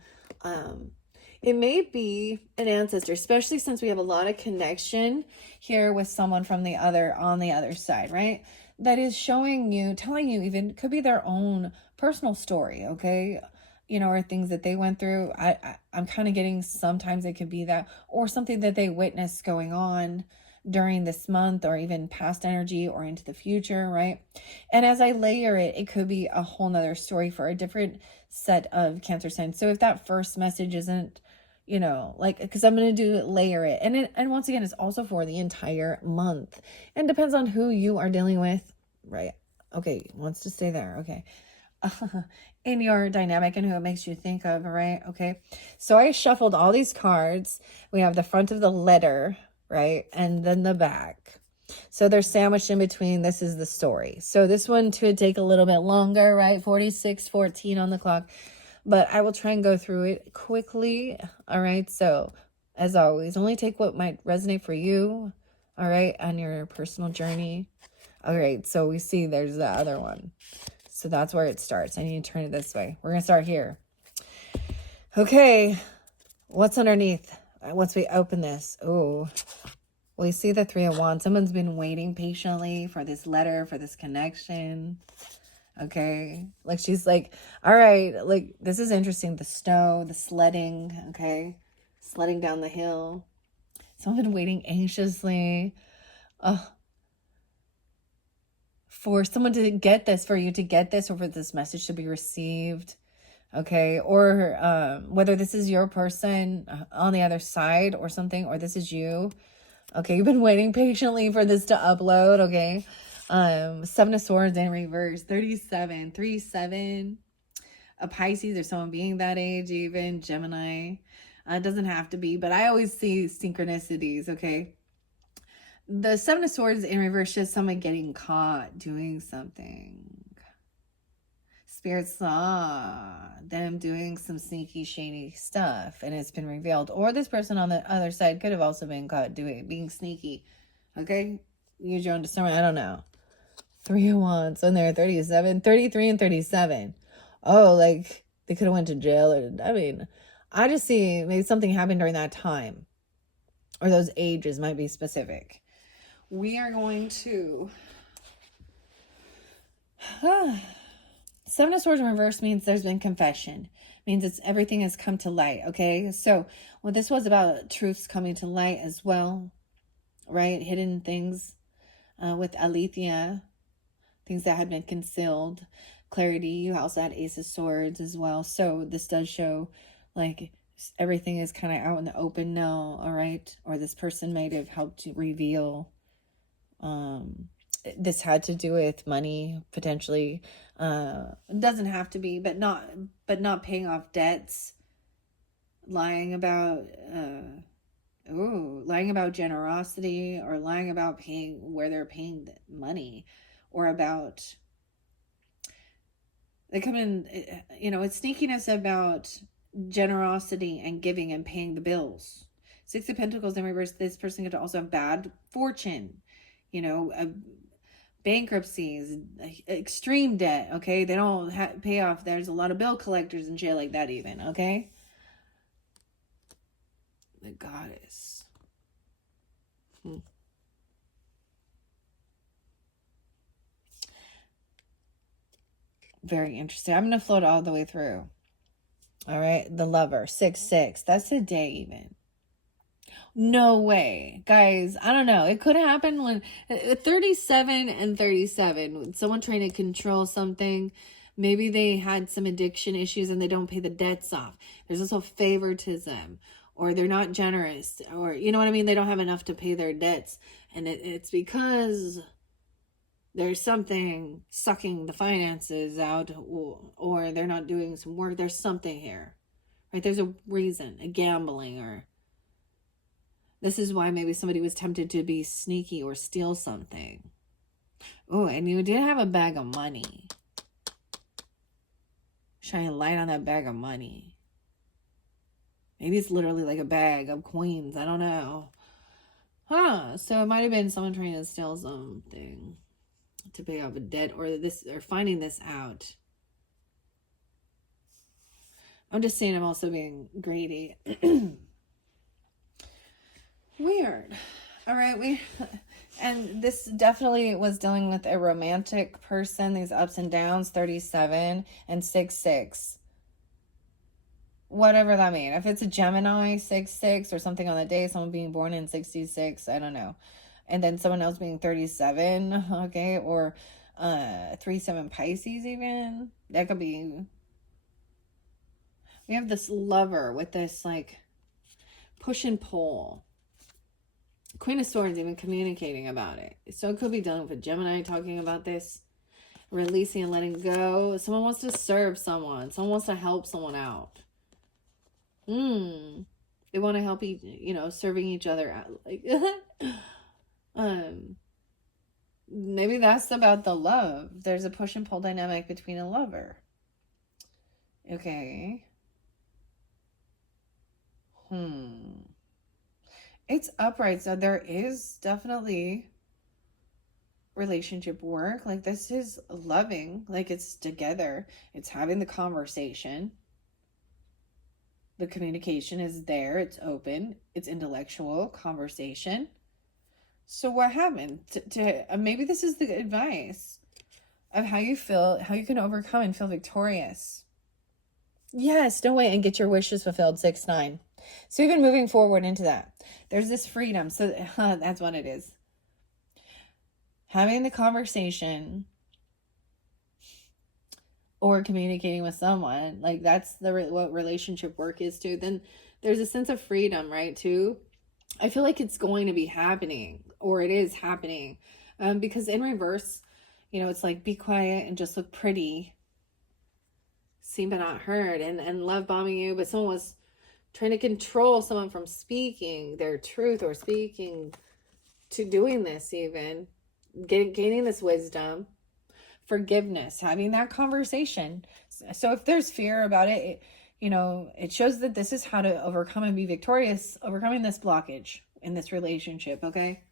It may be an ancestor, especially since we have a lot of connection here with someone from on the other side, right? That is showing you, telling you even, could be their own personal story, okay? You know, or things that they went through. I'm kind of getting, sometimes it could be that, or something that they witnessed going on during this month, or even past energy or into the future, right? And as I layer it, it could be a whole nother story for a different set of Cancer signs. So if that first message isn't, you know, like, because I'm going to layer it. And once again, it's also for the entire month. And depends on who you are dealing with, right? Okay, wants to stay there, okay. In your dynamic and who it makes you think of, right? Okay, so I shuffled all these cards. We have the front of the letter, right? And then the back. So they're sandwiched in between. This is the story. So this one could take a little bit longer, right? 46:14 on the clock. But I will try and go through it quickly. All right. So as always, only take what might resonate for you. All right. On your personal journey. All right. So we see there's the other one. So that's where it starts. I need to turn it this way. We're going to start here. Okay. What's underneath? Once we open this. Oh, we see the Three of Wands. Someone's been waiting patiently for this letter, for this connection. Okay, like she's like, all right, like this is interesting. The snow, the sledding, okay, sledding down the hill. Someone's been waiting anxiously for someone to get this, for you to get this, or for this message to be received. Okay, or whether this is your person on the other side or something, or this is you. Okay, you've been waiting patiently for this to upload. Okay. Seven of Swords in reverse, 37, 3-7, a Pisces or someone being that age, even Gemini. It doesn't have to be, but I always see synchronicities, okay? The Seven of Swords in reverse is someone getting caught doing something. Spirit saw them doing some sneaky, shady stuff, and it's been revealed. Or this person on the other side could have also been caught being sneaky, okay? Use your own discernment, I don't know. 3 of Wands, and they're 37, 33, and 37. Oh, like they could have went to jail. Or, I mean, I just see maybe something happened during that time, or those ages might be specific. We are going to Seven of Swords in reverse means there's been confession. Means everything has come to light. Okay, so what this was about, truths coming to light as well, right? Hidden things with Alethea. Things that had been concealed. Clarity, you also had Ace of Swords as well. So this does show like everything is kind of out in the open now, all right? Or this person might have helped to reveal. This had to do with money, potentially. It doesn't have to be, but not paying off debts. Lying about generosity, or lying about paying where they're paying the money. Or about, they come in, you know, it's sneakiness about generosity and giving and paying the bills. Six of Pentacles in reverse, this person could also have bad fortune, you know, bankruptcies, extreme debt, okay? They don't pay off. There's a lot of bill collectors in jail like that even, okay? The Goddess. Very interesting. I'm going to float all the way through. All right. The Lover. 6-6. That's the day even. No way. Guys, I don't know. It could happen when 37 and 37. Someone trying to control something. Maybe they had some addiction issues and they don't pay the debts off. There's also favoritism. Or they're not generous. Or, you know what I mean? They don't have enough to pay their debts. And it's because There's something sucking the finances out, or they're not doing some work. There's something here, right? There's a reason, a gambling, or this is why maybe somebody was tempted to be sneaky or steal something. Oh, and you did have a bag of money. Shine a light on that bag of money. Maybe it's literally like a bag of coins. I don't know. So it might have been someone trying to steal something to pay off a debt, or finding this out. I'm just saying I'm also being greedy. Weird. All right, and this definitely was dealing with a romantic person, these ups and downs, 37 and 66. Whatever that means. If it's a Gemini, 66, or something on the day, someone being born in 66, I don't know. And then someone else being 37, okay, or 37 Pisces even. That could be. We have this lover with this like push and pull. Queen of Swords even communicating about it. So it could be dealing with a Gemini talking about this. Releasing and letting go. Someone wants to serve someone. Someone wants to help someone out. They want to help serving each other out. Like, maybe that's about the love. There's a push and pull dynamic between a lover. Okay. It's upright, so there is definitely relationship work. Like, this is loving, like it's together, it's having the conversation, the communication is there, it's open, it's intellectual conversation. So what happened to maybe this is the advice of how you feel, how you can overcome and feel victorious. Yes, don't wait and get your wishes fulfilled. 6-9. So even moving forward into that, there's this freedom. So that's what it is. Having the conversation or communicating with someone, like that's what relationship work is too. Then there's a sense of freedom, right? Too. I feel like it's going to be happening, or it is happening, because in reverse, it's like be quiet and just look pretty, seen but not heard, and love bombing you, but someone was trying to control someone from speaking their truth or speaking to doing this, even gaining this wisdom, forgiveness, having that conversation. So if there's fear about it, it shows that this is how to overcome and be victorious, overcoming this blockage in this relationship. Okay.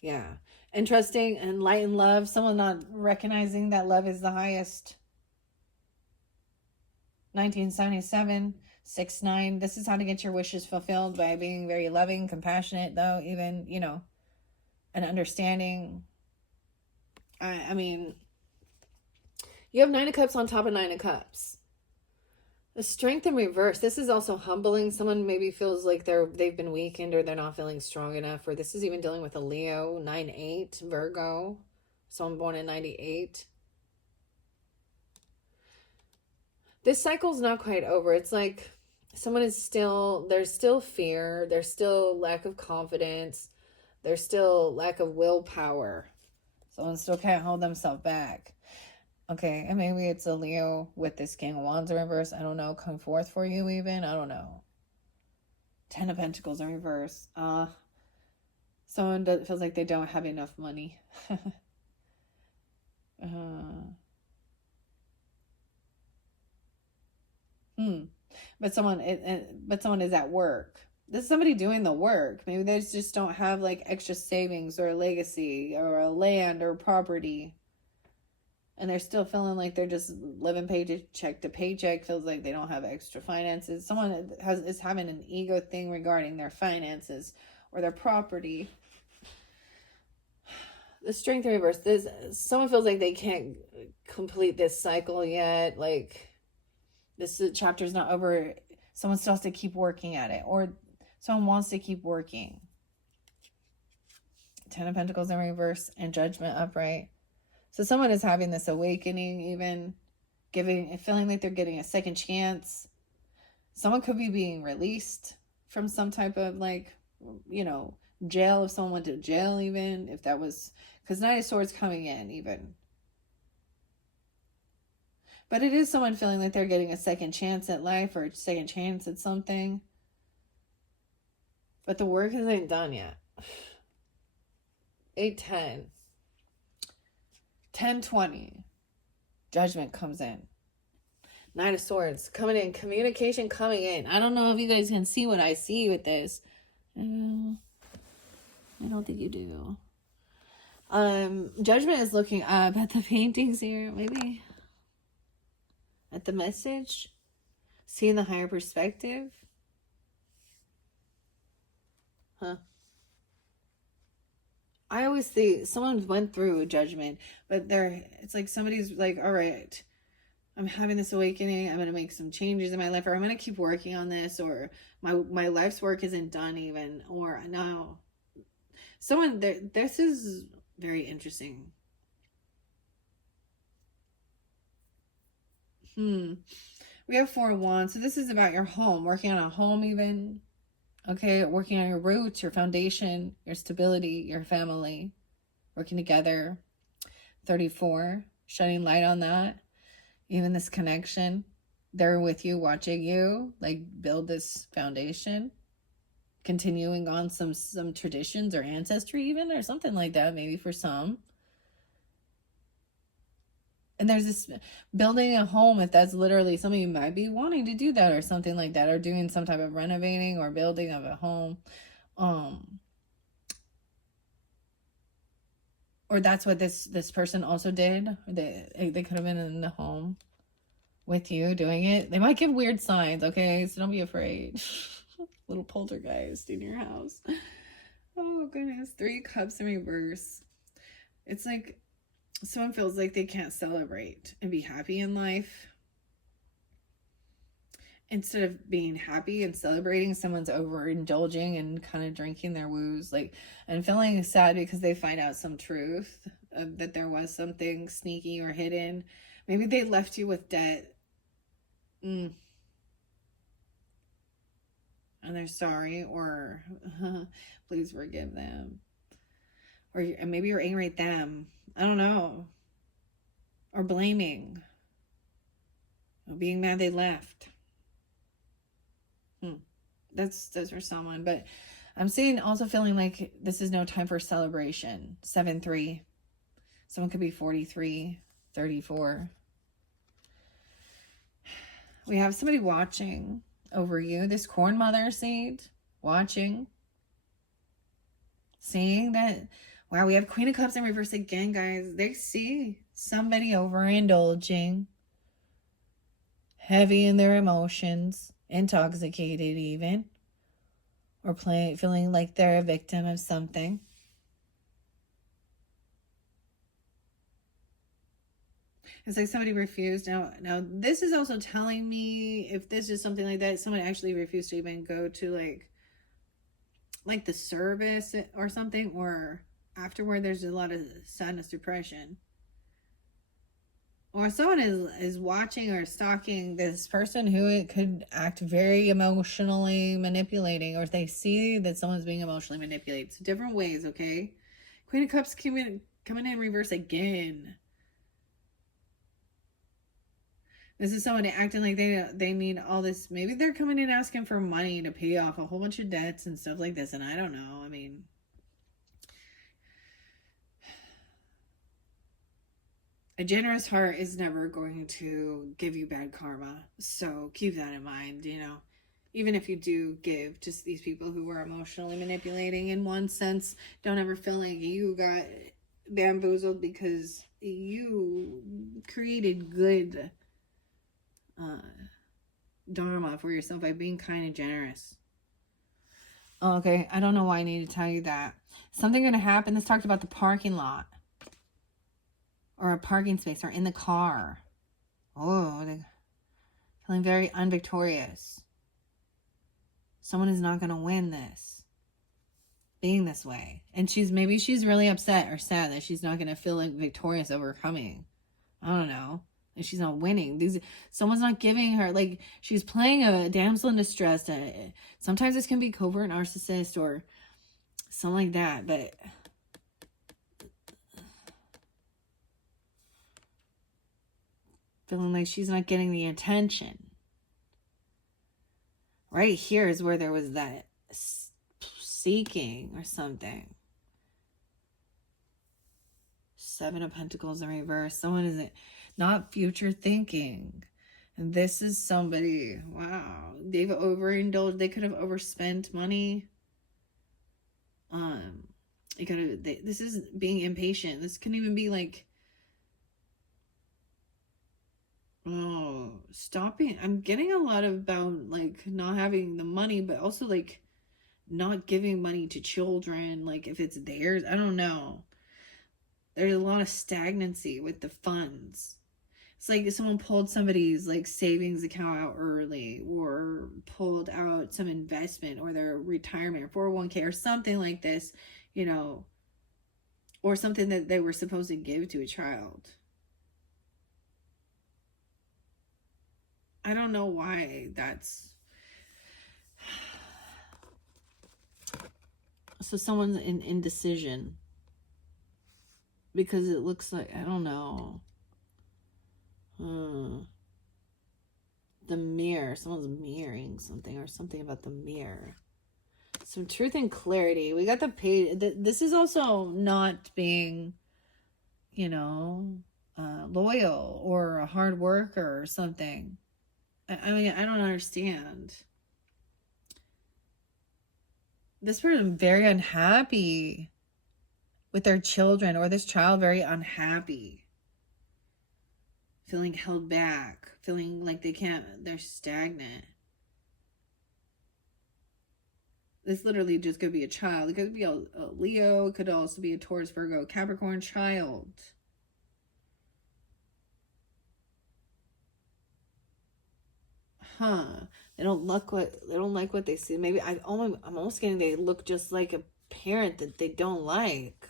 Yeah. And trusting and light and love, someone not recognizing that love is the highest. 1977, 6-9. This is how to get your wishes fulfilled, by being very loving, compassionate, though, even, and understanding. I mean, you have 9 of Cups on top of 9 of Cups. The strength in reverse. This is also humbling. Someone maybe feels like they've been weakened, or they're not feeling strong enough. Or this is even dealing with a Leo, 9-8, Virgo, someone born in 98. This cycle's not quite over. It's like someone there's still fear. There's still lack of confidence. There's still lack of willpower. Someone still can't hold themselves back. Okay, and maybe it's a Leo with this King of Wands in reverse. I don't know. Come forth for you even. I don't know. 10 of Pentacles in reverse. Someone feels like they don't have enough money. But someone is at work. This is somebody doing the work. Maybe they just don't have like extra savings or a legacy or a land or property. And they're still feeling like they're just living paycheck to paycheck. Feels like they don't have extra finances. Someone is having an ego thing regarding their finances or their property. The strength in reverse. Someone feels like they can't complete this cycle yet. Like, this chapter's not over. Someone still has to keep working at it, or someone wants to keep working. 10 of Pentacles in reverse and Judgment upright. So someone is having this awakening, even feeling like they're getting a second chance. Someone could be being released from some type of jail, if someone went to jail, even if that was, because Knight of Swords coming in even. But it is someone feeling like they're getting a second chance at life or a second chance at something. But the work isn't done yet. 8-10. 10-20. Judgment comes in. Knight of Swords coming in. Communication coming in. I don't know if you guys can see what I see with this. I don't think you do. Judgment is looking up at the paintings here. Maybe at the message. Seeing the higher perspective. Huh. I always think someone went through a judgment, but it's like somebody's like, all right, I'm having this awakening. I'm going to make some changes in my life, or I'm going to keep working on this, or my life's work isn't done even, or no. Someone there, this is very interesting. We have 4 of Wands. So this is about your home, working on a home even. Okay, working on your roots, your foundation, your stability, your family, working together. 34, shedding light on that. Even this connection, they're with you, watching you, like, build this foundation. Continuing on some traditions or ancestry even, or something like that, maybe for some. And there's this building a home, if that's literally something you might be wanting to do that or something like that, or doing some type of renovating or building of a home. Or that's what this person also did. They could have been in the home with you doing it. They might give weird signs, okay? So don't be afraid. Little poltergeist in your house. Oh, goodness. 3 Cups in reverse. It's like someone feels like they can't celebrate and be happy in life. Instead of being happy and celebrating, someone's overindulging and kind of drinking their woos, like, and feeling sad because they find out some truth that there was something sneaky or hidden. Maybe they left you with debt. And they're sorry, or please forgive them. Or maybe you're angry at them. I don't know. Or blaming. Or being mad they left. That's for someone. But I'm seeing also feeling like this is no time for celebration. 7-3. Someone could be 43, 34. We have somebody watching over you. This corn mother seed. Watching. Seeing that. Wow, we have Queen of Cups in reverse again, guys. They see somebody overindulging. Heavy in their emotions. Intoxicated even. Or feeling like they're a victim of something. It's like somebody refused. Now this is also telling me, if this is something like that, someone actually refused to even go to like the service or something, or afterward there's a lot of sadness, depression. Or someone is watching or stalking this person who could act very emotionally manipulating, or if they see that someone's being emotionally manipulated. So different ways, okay? Queen of Cups coming in reverse again. This is someone acting like they need all this. Maybe they're coming in asking for money to pay off a whole bunch of debts and stuff like this. And I don't know. I mean, a generous heart is never going to give you bad karma. So keep that in mind, Even if you do give to these people who are emotionally manipulating in one sense, don't ever feel like you got bamboozled because you created good dharma for yourself by being kind and generous. Okay, I don't know why I need to tell you that. Something going to happen. This talked about the parking lot. Or a parking space, or in the car. Oh, they're feeling very unvictorious. Someone is not going to win this. Being this way. And maybe she's really upset or sad that she's not going to feel like victorious overcoming. I don't know. And she's not winning. Someone's not giving her, like, she's playing a damsel in distress. Sometimes this can be covert narcissist, or something like that, but feeling like she's not getting the attention. Right here is where there was that seeking or something. Seven of Pentacles in reverse. Someone isn't not future thinking. And this is somebody, wow, they've overindulged. They could have overspent money. This is being impatient. This can even be like, oh, stopping. I'm getting a lot about like not having the money, but also like not giving money to children. Like if it's theirs, I don't know. There's a lot of stagnancy with the funds. It's like if someone pulled somebody's like savings account out early, or pulled out some investment or their retirement, 401k or something like this, you know, or something that they were supposed to give to a child. I don't know why that's... So someone's in indecision. Because it looks like, I don't know. The mirror. Someone's mirroring something, or something about the mirror. Some truth and clarity. We got the page. This is also not being, you know, loyal or a hard worker or something. I mean, I don't understand. This person very unhappy with their children, or this child very unhappy. Feeling held back. Feeling like they're stagnant. This literally just could be a child. It could be a Leo. It could also be a Taurus, Virgo, Capricorn child. They don't like what they see. Maybe I'm almost getting they look just like a parent that they don't like.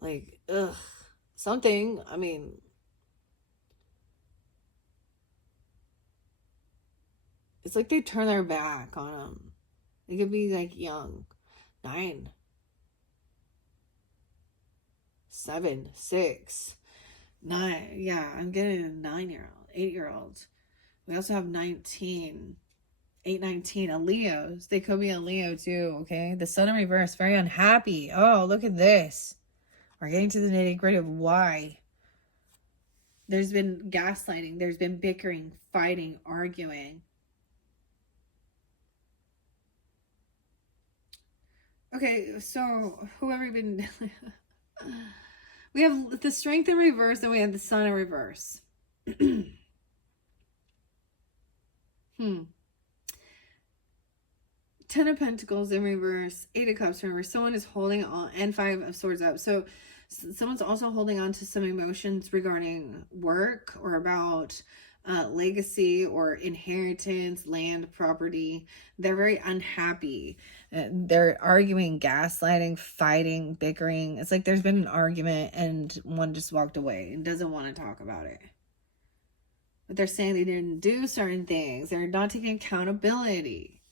Like, ugh, something. I mean, it's like they turn their back on them. They could be like young. 9, 7, 6, 9. Yeah, I'm getting a 9-year-old, 8-year-old. We also have 19, 8, 19, a Leo. They could be a Leo too, okay? The Sun in reverse, very unhappy. Oh, look at this. We're getting to the nitty-gritty of why. There's been gaslighting. There's been bickering, fighting, arguing. Okay, so whoever you've been... we have the Strength in reverse, and we have the Sun in reverse. 10 of Pentacles in reverse, 8 of Cups in reverse. Someone is holding on, and 5 of Swords up. So someone's also holding on to some emotions regarding work, or about legacy or inheritance, land, property. They're very unhappy. They're arguing, gaslighting, fighting, bickering. It's like there's been an argument and one just walked away and doesn't want to talk about it. But they're saying they didn't do certain things. They're not taking accountability.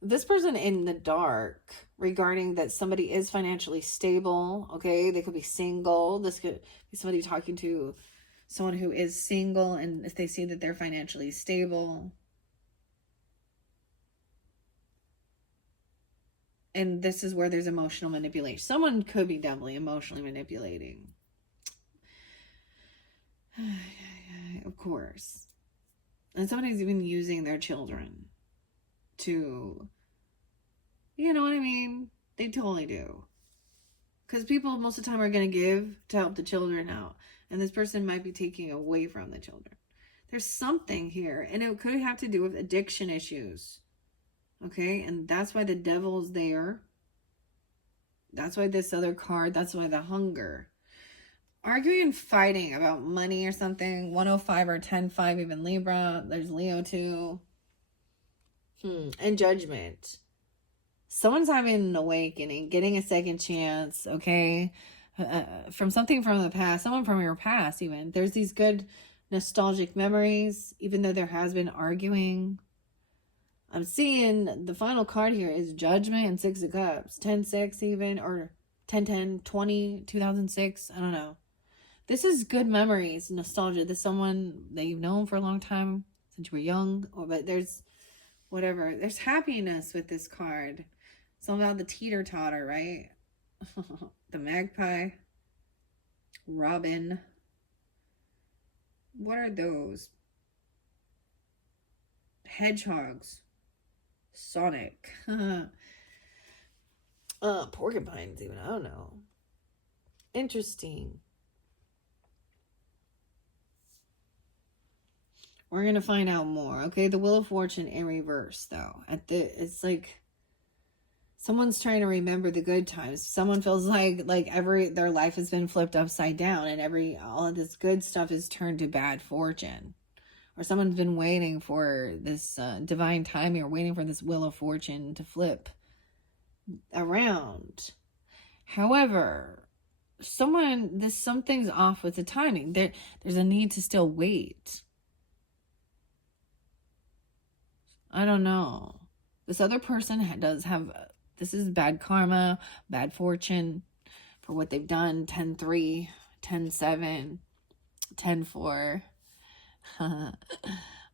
This person in the dark regarding that somebody is financially stable. Okay, they could be single. This could be somebody talking to someone who is single, and if they see that they're financially stable. And this is where there's emotional manipulation. Someone could be definitely emotionally manipulating. Of course. And somebody's even using their children to, you know what I mean? They totally do. Because people most of the time are going to give to help the children out. And this person might be taking away from the children. There's something here. And it could have to do with addiction issues. Okay? And that's why the devil's there. That's why this other card. That's why the hunger. Arguing and fighting about money or something. 105 or 10-5, even Libra. There's Leo too. And Judgment. Someone's having an awakening, getting a second chance, okay? From something from the past, someone from your past even. There's these good nostalgic memories, even though there has been arguing. I'm seeing the final card here is Judgment and Six of Cups. 10-6 even, or 10-10-20, 2006. I don't know. This is good memories, nostalgia. This is someone that you've known for a long time, since you were young. But there's whatever. There's happiness with this card. Something about the teeter-totter, right? The magpie. Robin. What are those? Hedgehogs. Sonic. Porcupines even. I don't know. Interesting. We're gonna find out more. Okay, the Wheel of Fortune in reverse though. It's like someone's trying to remember the good times. Someone feels like their life has been flipped upside down and all of this good stuff is turned to bad fortune. Or someone's been waiting for this divine timing, or waiting for this Wheel of Fortune to flip around. However, something's off with the timing. There's a need to still wait. I don't know. This other person does have, this is bad karma, bad fortune for what they've done. 10-3, 10-7, 10-4. Yeah,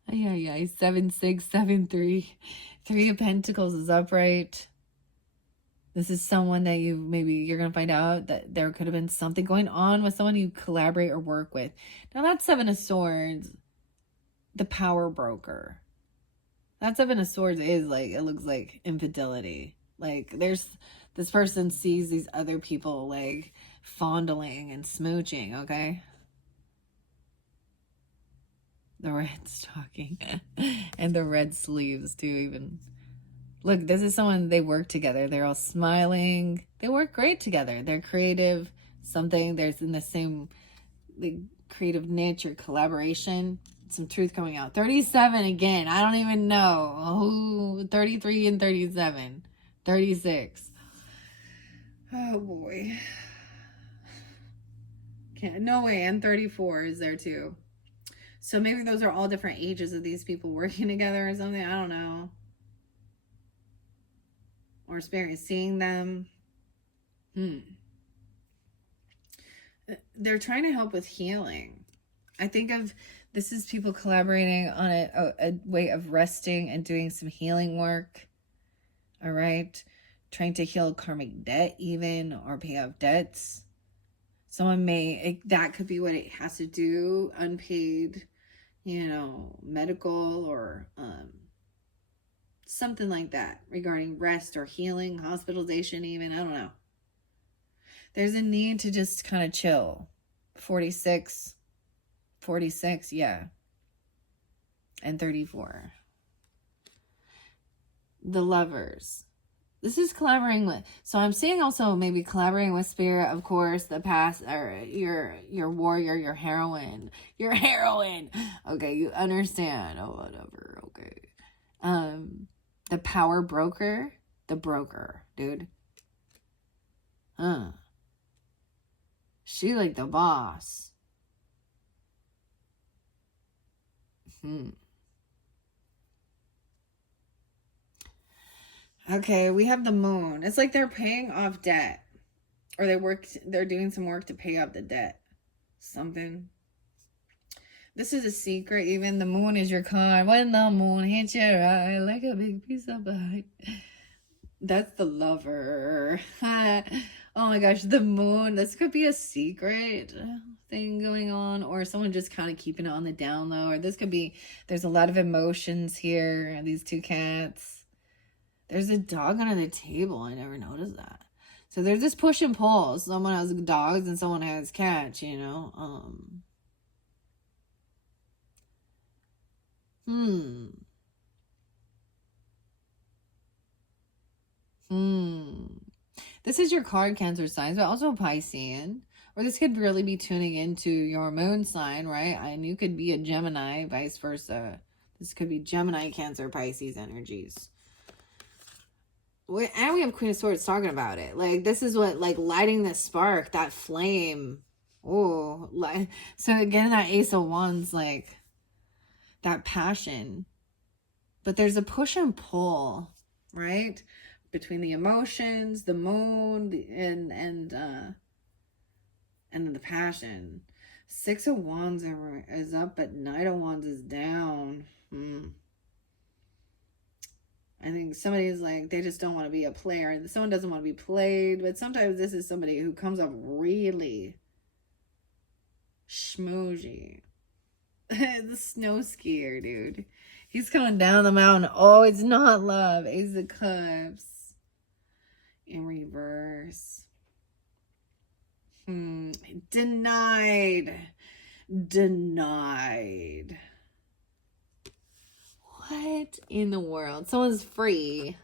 7-6, 7-3. 3 of Pentacles is upright. This is someone that you're going to find out that there could have been something going on with someone you collaborate or work with. Now that 7 of Swords, the power broker. That 7 of Swords is it looks like infidelity. This person sees these other people fondling and smooching, okay? The red stocking and the red sleeves too, even. Look, this is someone, they work together. They're all smiling. They work great together. They're creative. There's in the same creative niche or collaboration. Some truth coming out. 37 again. I don't even know. 33 and 37. 36. Oh boy. No way. And 34 is there too. So maybe those are all different ages of these people working together or something. I don't know. Or seeing them. They're trying to help with healing. I think this is people collaborating on a way of resting and doing some healing work. All right. Trying to heal karmic debt even, or pay off debts. Someone that could be what it has to do. Unpaid, medical or something like that regarding rest or healing, hospitalization even. I don't know. There's a need to just kind of chill. 46, yeah. And 34. The Lovers. This is collaborating with, so I'm seeing also maybe collaborating with spirit, of course, the past, or your warrior, your heroine. Okay, you understand. Oh, whatever. Okay. The power broker, the broker, dude. She like the boss. Okay, we have the Moon. It's like they're paying off debt. Or they're doing some work to pay off the debt. Something. This is a secret. Even the moon is your card. When the moon hits your eye like a big piece of pie. That's the Lover. Oh my gosh, the moon. This could be a secret thing going on. Or someone just kind of keeping it on the down low. Or this could be, there's a lot of emotions here. These 2 cats. There's a dog under the table. I never noticed that. So there's this push and pull. Someone has dogs and someone has cats, This is your card, Cancer signs, but also Piscean. Or this could really be tuning into your moon sign, right? And you could be a Gemini, vice versa. This could be Gemini, Cancer, Pisces energies. And we have Queen of Swords talking about it. This is what, lighting the spark, that flame. Oh, so again, that Ace of Wands, that passion. But there's a push and pull, right? Between the emotions, the moon, and then the passion. Six of Wands is up, but Knight of Wands is down. I think somebody is like, they just don't want to be a player. Someone doesn't want to be played. But sometimes this is somebody who comes up really schmoozy. The snow skier, dude. He's coming down the mountain. Oh, it's not love. Ace of Cups. In reverse. Denied. Denied. What in the world? Someone's free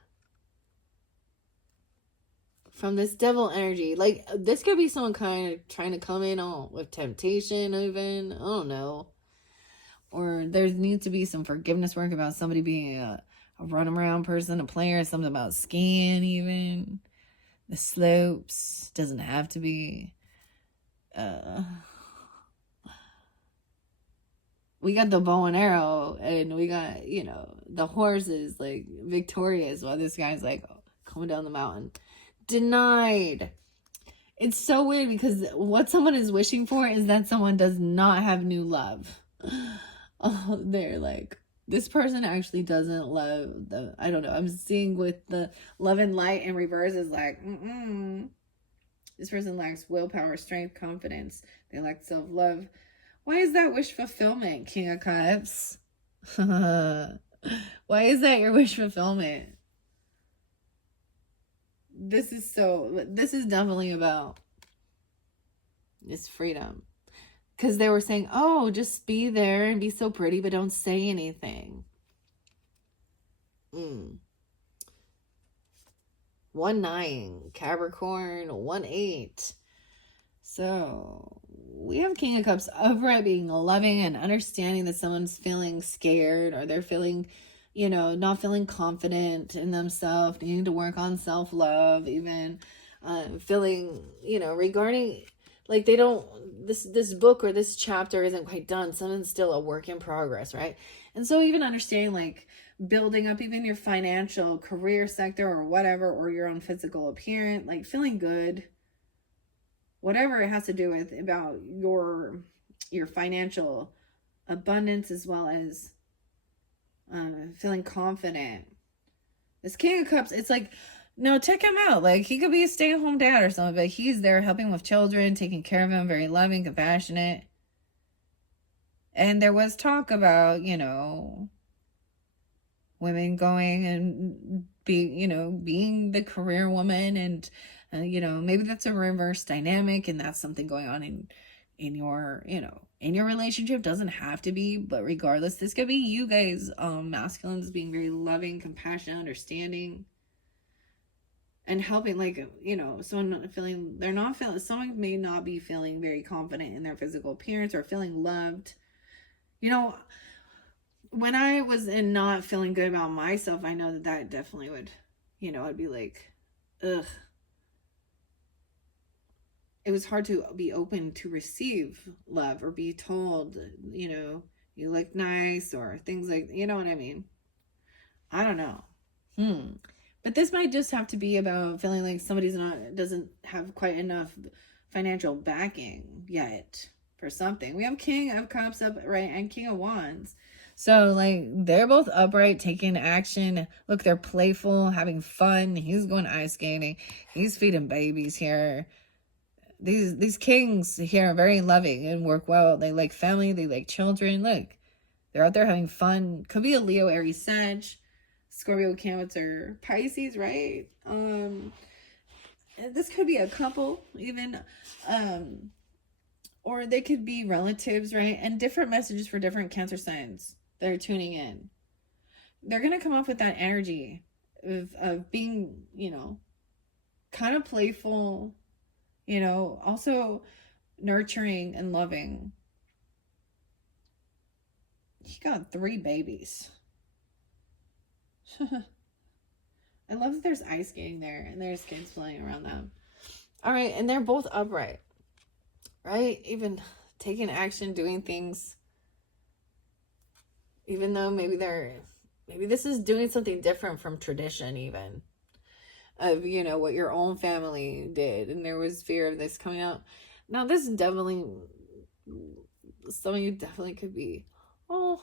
from this devil energy. Like, this could be someone kind of trying to come in on with temptation even. I don't know. Or there needs to be some forgiveness work about somebody being a runaround person, a player, something about skiing even. The slopes. Doesn't have to be. We got the bow and arrow, and we got, you know, the horses, like, victorious, while this guy's, like, coming down the mountain. Denied. It's so weird, because what someone is wishing for is that someone does not have new love. Oh, they're like, this person actually doesn't love the, I don't know, I'm seeing with the love and light in reverse is like, This person lacks willpower, strength, confidence. They lack self-love. Why is that wish fulfillment, King of Cups? Why is that your wish fulfillment? This is definitely about this freedom. Because they were saying, oh, just be there and be so pretty, but don't say anything. 1-9, Capricorn, 1-8. So we have King of Cups upright, being loving and understanding that someone's feeling scared, or they're feeling, you know, not feeling confident in themselves, needing to work on self-love, even feeling, you know, regarding, like, they don't, this book or this chapter isn't quite done. Something's still a work in progress, right? And so even understanding, like, building up even your financial career sector or whatever, or your own physical appearance, like feeling good, whatever it has to do with about your financial abundance, as well as feeling confident. This King of Cups, it's like, no, check him out. Like, he could be a stay-at-home dad or something, but he's there helping with children, taking care of them, very loving, compassionate. And there was talk about, you know, women going and being the career woman, and you know, maybe that's a reverse dynamic, and that's something going on in your, you know, in your relationship. Doesn't have to be, but regardless, this could be you guys, masculines, being very loving, compassionate, understanding, and helping, like, you know, someone may not be feeling very confident in their physical appearance or feeling loved. You know, when I was in not feeling good about myself, I know that definitely would, you know, I'd be like, ugh. It was hard to be open to receive love or be told, you know, you look nice, or things like, you know what I mean? I don't know. But this might just have to be about feeling like somebody's doesn't have quite enough financial backing yet for something. We have King of Cups upright and King of Wands. So, like, they're both upright, taking action. Look, they're playful, having fun. He's going ice skating. He's feeding babies here. These kings here are very loving and work well. They like family. They like children. Look, they're out there having fun. Could be a Leo, Aries, Sag, Scorpio, Cancer, Pisces, right? This could be a couple even. Or they could be relatives, right? And different messages for different Cancer signs that are tuning in. They're going to come off with that energy of being, you know, kind of playful, you know, also nurturing and loving. He got 3 babies. I love that there's ice skating there and there's kids playing around them. All right, and they're both upright, right? Even taking action, doing things, even though maybe they're maybe this is doing something different from tradition, even of, you know, what your own family did. And there was fear of this coming out. Now, this definitely, some of you definitely could be, oh,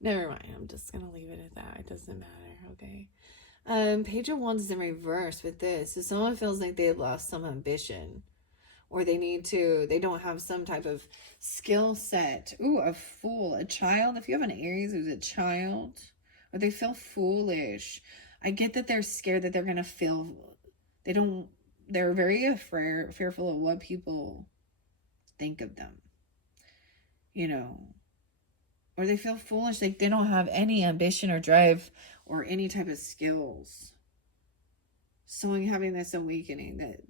never mind. I'm just going to leave it at that. It doesn't matter. Okay. Page of Wands is in reverse with this. So someone feels like they've lost some ambition, or they don't have some type of skill set. Ooh, a fool, a child. If you have an Aries who's a child, or they feel foolish. I get that they're scared that they're going to feel, they're very fearful of what people think of them, you know, or they feel foolish. Like they don't have any ambition or drive or any type of skills. So having this awakening that,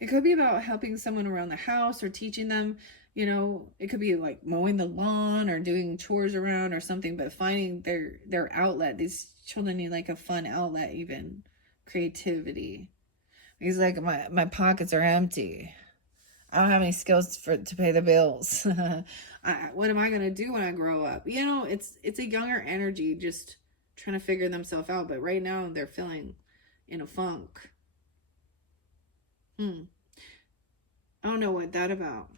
it could be about helping someone around the house or teaching them, you know, it could be like mowing the lawn or doing chores around or something, but finding their outlet. These children need like a fun outlet, even creativity. He's like, my pockets are empty. I don't have any skills to pay the bills. What am I going to do when I grow up? You know, it's a younger energy just trying to figure themselves out. But right now they're feeling in a funk. I don't know what that about.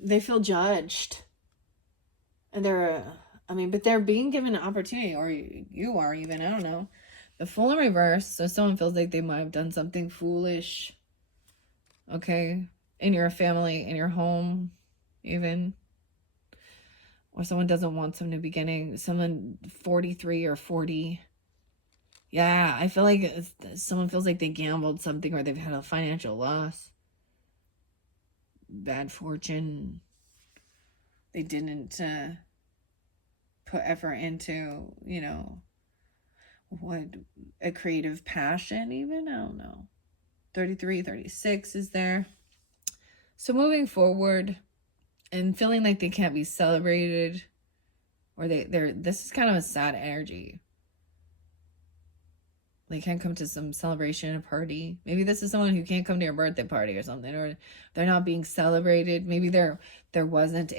They feel judged. And but they're being given an opportunity, or you are even, I don't know. The Fool in reverse, so someone feels like they might have done something foolish. Okay, in your family, in your home, even. Or someone doesn't want some new beginning. Someone 43 or 40. Yeah, I feel like someone feels like they gambled something, or they've had a financial loss. Bad fortune. They didn't put effort into, you know, what a creative passion, even. I don't know. 33, 36 is there. So moving forward and feeling like they can't be celebrated, or this is kind of a sad energy. They can't come to some celebration, a party. Maybe this is someone who can't come to your birthday party or something, or they're not being celebrated. Maybe there wasn't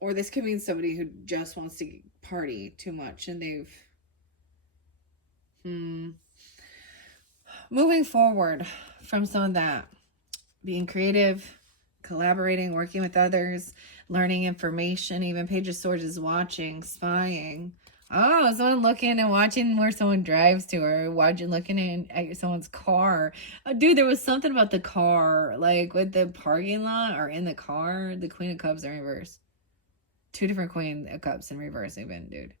or this could mean somebody who just wants to party too much and they've, moving forward from some of that, being creative, collaborating, working with others, learning information. Even Page of Swords is watching, spying. Oh, someone looking and watching where someone drives to, or looking at someone's car. Oh, dude, there was something about the car, like with the parking lot or in the car. The Queen of Cups in reverse. 2 different Queen of Cups in reverse, even, dude.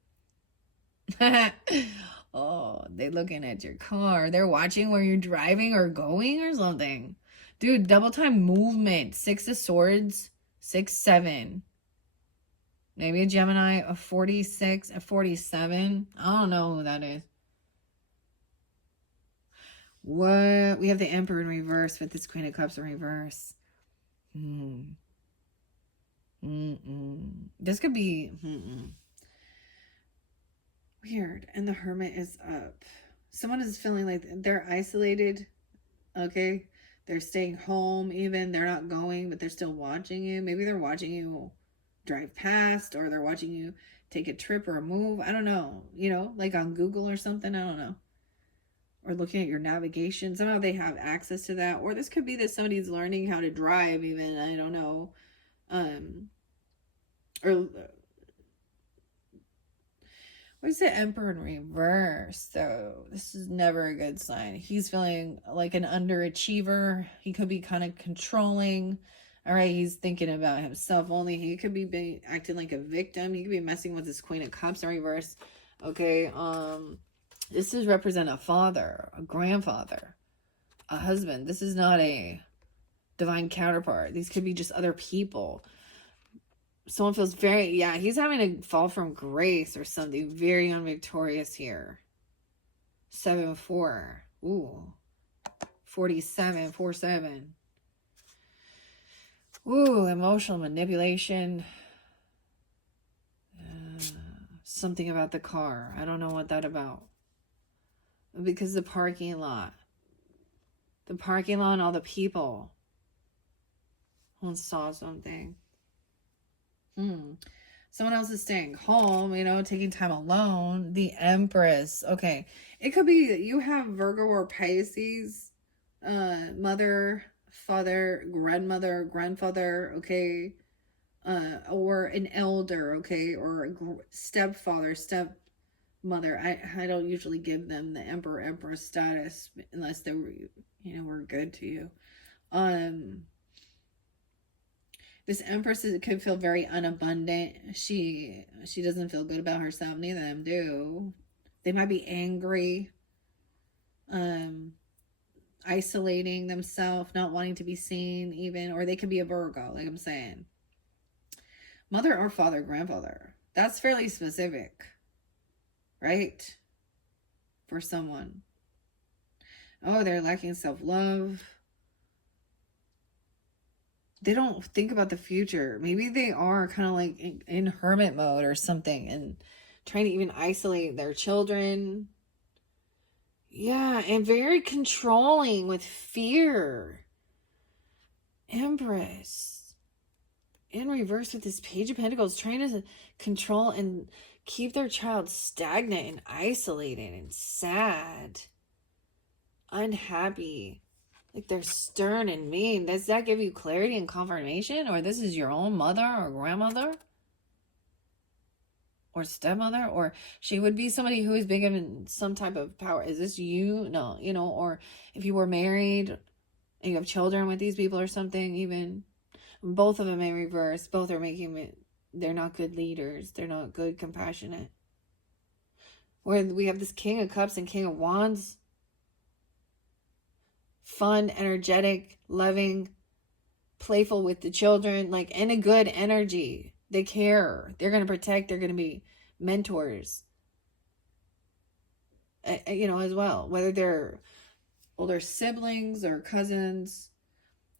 Oh, they looking at your car. They're watching where you're driving or going or something. Dude, double time movement. 6 of Swords. 6, 7. Maybe a Gemini, a 46, a 47. I don't know who that is. What? We have the Emperor in reverse with this Queen of Cups in reverse. This could be weird. And the Hermit is up. Someone is feeling like they're isolated. Okay. They're staying home even. They're not going, but they're still watching you. Maybe they're watching you drive past, or they're watching you take a trip or a move. I don't know. You know, like on Google or something. I don't know. Or looking at your navigation. Somehow they have access to that. Or this could be that somebody's learning how to drive even. I don't know. Or what's the Emperor in reverse? So this is never a good sign. He's feeling like an underachiever. He could be kind of controlling. All right, he's thinking about himself only. He could be acting like a victim. He could be messing with his Queen of Cups in reverse. Okay, this is represent a father, a grandfather, a husband. This is not a divine counterpart. These could be just other people. Someone feels he's having to fall from grace or something. Very unvictorious here. 7-4. Ooh. 47, 4-7. Ooh, emotional manipulation. Something about the car. I don't know what that about. Because the parking lot. The parking lot and all the people. I saw something. Someone else is staying home, taking time alone. The Empress. Okay. It could be that you have Virgo or Pisces, mother, father, grandmother, grandfather, okay, or an elder, okay, or a stepfather, stepmother. I don't usually give them the emperor, empress status unless they were, were good to you. This Empress could feel very unabundant. She doesn't feel good about herself. Neither of them do. They might be angry, isolating themselves, not wanting to be seen even, or they could be a Virgo, like I'm saying. Mother or father, grandfather. That's fairly specific, right? For someone. Oh, they're lacking self-love. They don't think about the future. Maybe they are kind of like in hermit mode or something and trying to even isolate their children. Yeah, and very controlling with fear. Empress. In reverse with this Page of Pentacles, trying to control and keep their child stagnant and isolated and sad. Unhappy. Like they're stern and mean. Does that give you clarity and confirmation? Or this is your own mother or grandmother? Or stepmother? Or she would be somebody who is been given some type of power. Is this you? No, or if you were married and you have children with these people or something, even both of them in reverse. Both are making it, they're not good leaders. They're not good, compassionate. Where we have this King of Cups and King of Wands. Fun, energetic, loving, playful with the children, like in a good energy. They care. They're going to protect. They're going to be mentors, as well. Whether they're older siblings or cousins,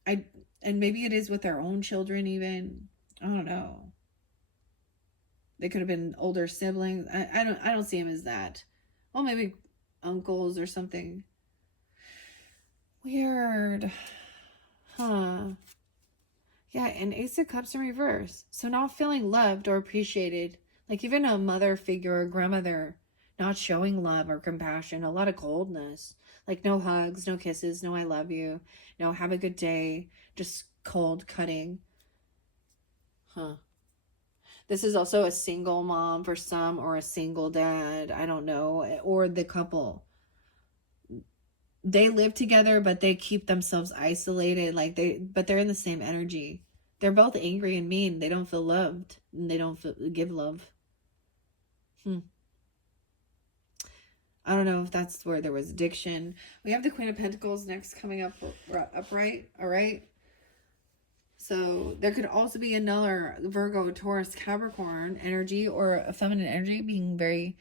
and maybe it is with their own children even. I don't know. They could have been older siblings. I don't see them as that. Well, maybe uncles or something. Weird. Huh. Yeah, and Ace of Cups in reverse. So not feeling loved or appreciated. Like even a mother figure or grandmother not showing love or compassion. A lot of coldness. Like no hugs, no kisses, no I love you. No have a good day. Just cold cutting. Huh. This is also a single mom for some or a single dad. I don't know. Or the couple. They live together, but they keep themselves isolated. But they're in the same energy. They're both angry and mean. They don't feel loved. And they don't give love. I don't know if that's where there was addiction. We have the Queen of Pentacles next coming up upright. All right. So there could also be another Virgo, Taurus, Capricorn energy or a feminine energy being very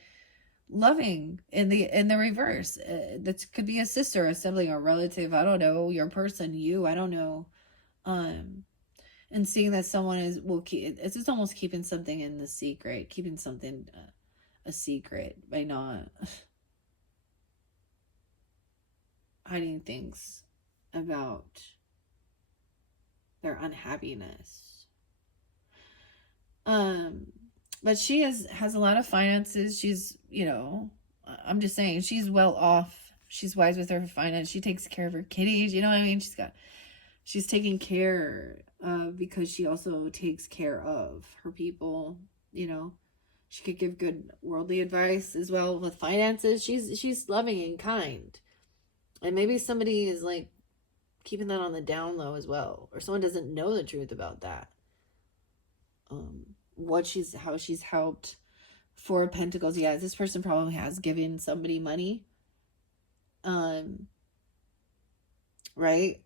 loving in the reverse. That could be a sister, a sibling, a relative. I don't know, your person, you. I don't know. And seeing that someone it's just almost keeping something in the secret, keeping something a secret by not hiding things about their unhappiness. But she has a lot of finances. She's, I'm just saying, she's well off. She's wise with her finance. She takes care of her kitties. You know what I mean? She's taking care because she also takes care of her people. She could give good worldly advice as well with finances. She's loving and kind. And maybe somebody is like keeping that on the down low as well. Or someone doesn't know the truth about that. How she's helped. Four of Pentacles. Yeah, this person probably has given somebody money. Right?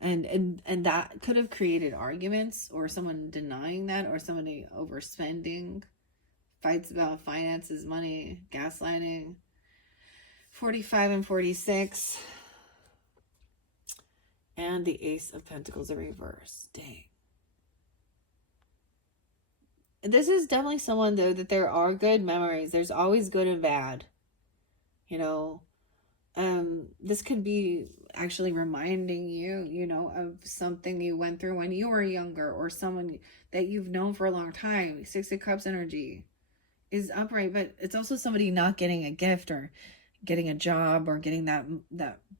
And that could have created arguments or someone denying that or somebody overspending, fights about finances, money, gaslighting. 45 and 46. And the Ace of Pentacles in reverse. Dang. This is definitely someone, though, that there are good memories. There's always good and bad. This could be actually reminding you, you know, of something you went through when you were younger, or someone that you've known for a long time. Six of Cups energy is upright, but it's also somebody not getting a gift or getting a job or getting that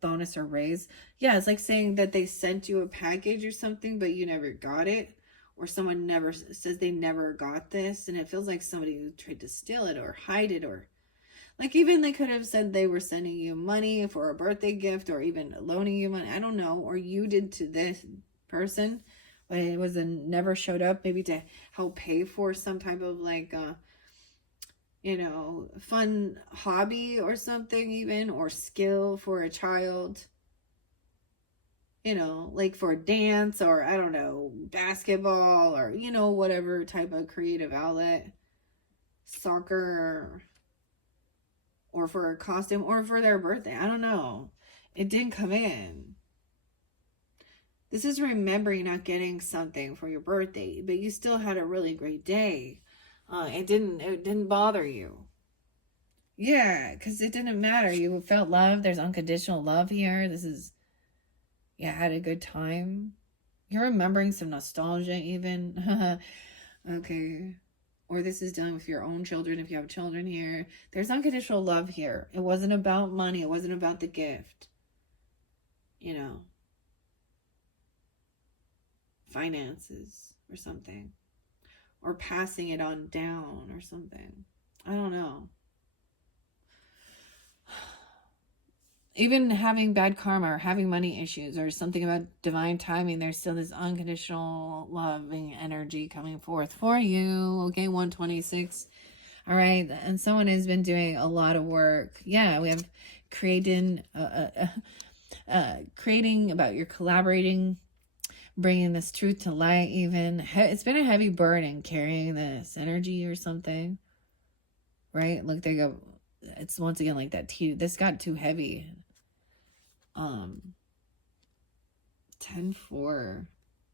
bonus or raise. Yeah, it's like saying that they sent you a package or something, but you never got it, or someone never says they never got this, and it feels like somebody tried to steal it or hide it, or like even they could have said they were sending you money for a birthday gift, or even loaning you money. I don't know, or you did to this person, but it was never showed up. Maybe to help pay for some type of like you know, fun hobby or something, even, or skill for a child, you know, like for dance, or I don't know, basketball, or, you know, whatever type of creative outlet, soccer, or for a costume, or for their birthday. I don't know. It didn't come in. This is remembering not getting something for your birthday, but you still had a really great day. It didn't bother you. Yeah, because it didn't matter. You felt love. There's unconditional love here. This is, yeah, had a good time. You're remembering some nostalgia even. Okay. Or this is dealing with your own children if you have children here. There's unconditional love here. It wasn't about money. It wasn't about the gift. You know. Finances or something. Or passing it on down or something. I don't know. Even having bad karma or having money issues or something about divine timing, there's still this unconditional loving energy coming forth for you. Okay, 126. All right, and someone has been doing a lot of work. Yeah, we have creating about your collaborating, bringing this truth to light. Even it's been a heavy burden carrying this energy or something, right? Look, they go. It's once again like that. This got too heavy. 10-4,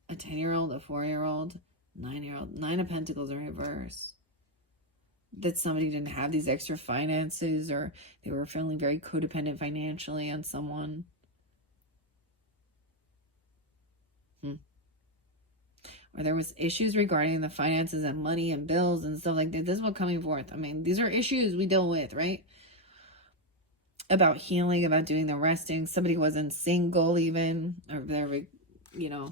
a 10-year-old, a 4-year-old, 9-year-old, 9 of Pentacles in reverse. That somebody didn't have these extra finances, or they were feeling very codependent financially on someone. Or there was issues regarding the finances and money and bills and stuff like that. This is what coming forth. I mean, these are issues we deal with, right? About healing, about doing the resting. Somebody wasn't single even, or there, you know,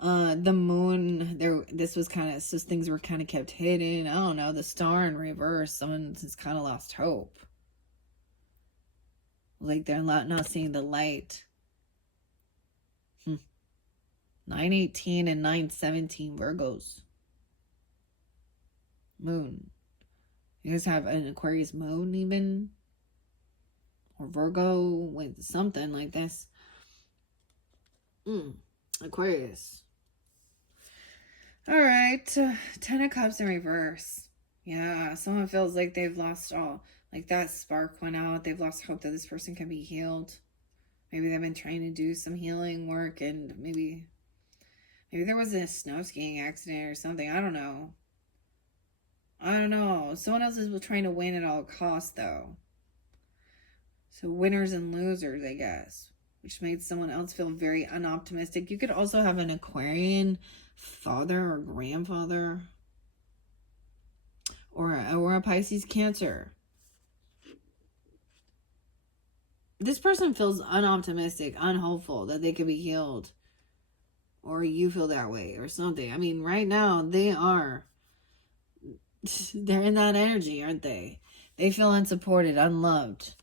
the moon there. This was kind of, so things were kind of kept hidden. I don't know. The star in reverse. Someone has kind of lost hope. Like they're not seeing the light. 918 and 917 Virgos. Moon. You guys have an Aquarius moon even? Or Virgo with something like this. Aquarius. All right. 10 of Cups in reverse. Yeah, someone feels like they've lost all. Like that spark went out. They've lost hope that this person can be healed. Maybe they've been trying to do some healing work, and maybe there was a snow skiing accident or something. I don't know. Someone else is trying to win at all costs, though. So winners and losers, I guess, which made someone else feel very unoptimistic. You could also have an Aquarian father or grandfather, or a Pisces Cancer. This person feels unoptimistic, unhopeful that they could be healed, or you feel that way or something. I mean, right now they're in that energy, aren't they? They feel unsupported, unloved,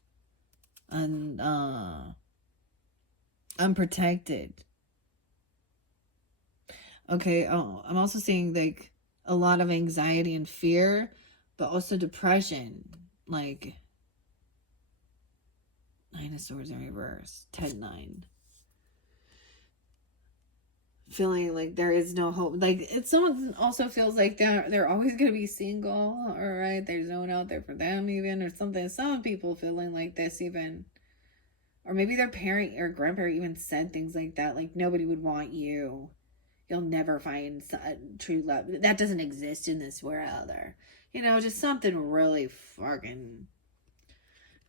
unprotected. Okay. Oh, I'm also seeing like a lot of anxiety and fear, but also depression. Like 9 of Swords in reverse, 10-9. Feeling like there is no hope. Like someone also feels like they're always gonna be single. All right, there's no one out there for them even, or something. Some people feeling like this even, or maybe their parent or grandparent even said things like that, like nobody would want you. You'll never find true love. That doesn't exist in this world, or you know, just something really fucking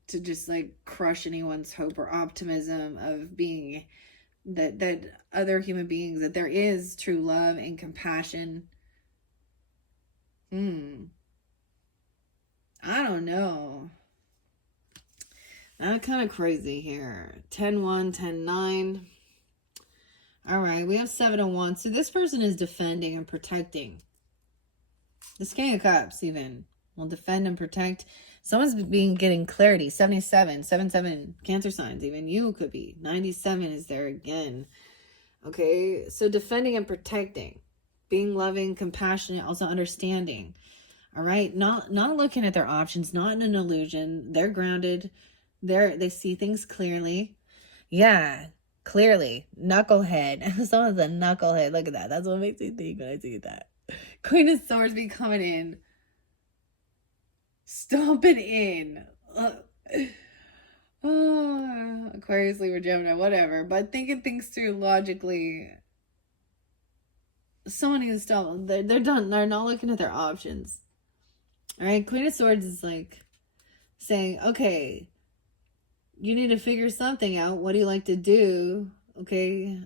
to just like crush anyone's hope or optimism of being that other human beings, that there is true love and compassion. I don't know. That's kind of crazy here. 10-1, 10-9. All right, we have 7 of Wands. So this person is defending and protecting. This King of Cups even will defend and protect. Someone's getting clarity. 77, 77, Cancer signs. Even you could be. 97 is there again. Okay, so defending and protecting. Being loving, compassionate, also understanding. All right, not looking at their options, not in an illusion. They're grounded. They see things clearly. Yeah, clearly. Knucklehead. Someone's a knucklehead. Look at that. That's what makes me think when I see that. Queen of Swords be coming in. Stomping in. Aquarius, Libra, Gemini, whatever. But thinking things through logically. Someone needs to stop. They're done. They're not looking at their options. All right. Queen of Swords is like saying, okay, you need to figure something out. What do you like to do? Okay.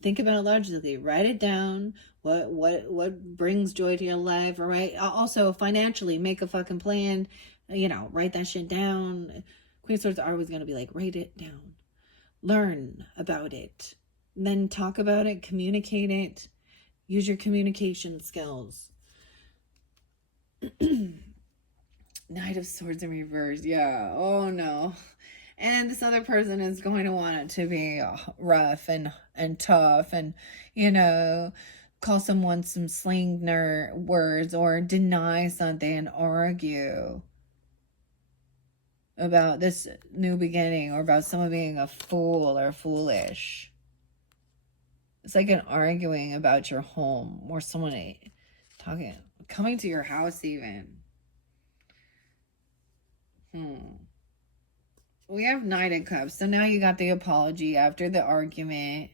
Think about it logically. Write it down. What brings joy to your life? All right. Also, financially, make a fucking plan. You know, write that shit down. Queen of Swords are always going to be like, write it down. Learn about it. Then talk about it. Communicate it. Use your communication skills. Knight of Swords in reverse. Yeah. Oh, no. And this other person is going to want it to be rough and tough and, you know, call someone some slang words or deny something and argue about this new beginning or about someone being a fool or foolish. It's like an arguing about your home or someone coming to your house even. We have Knight of Cups. So now you got the apology after the argument.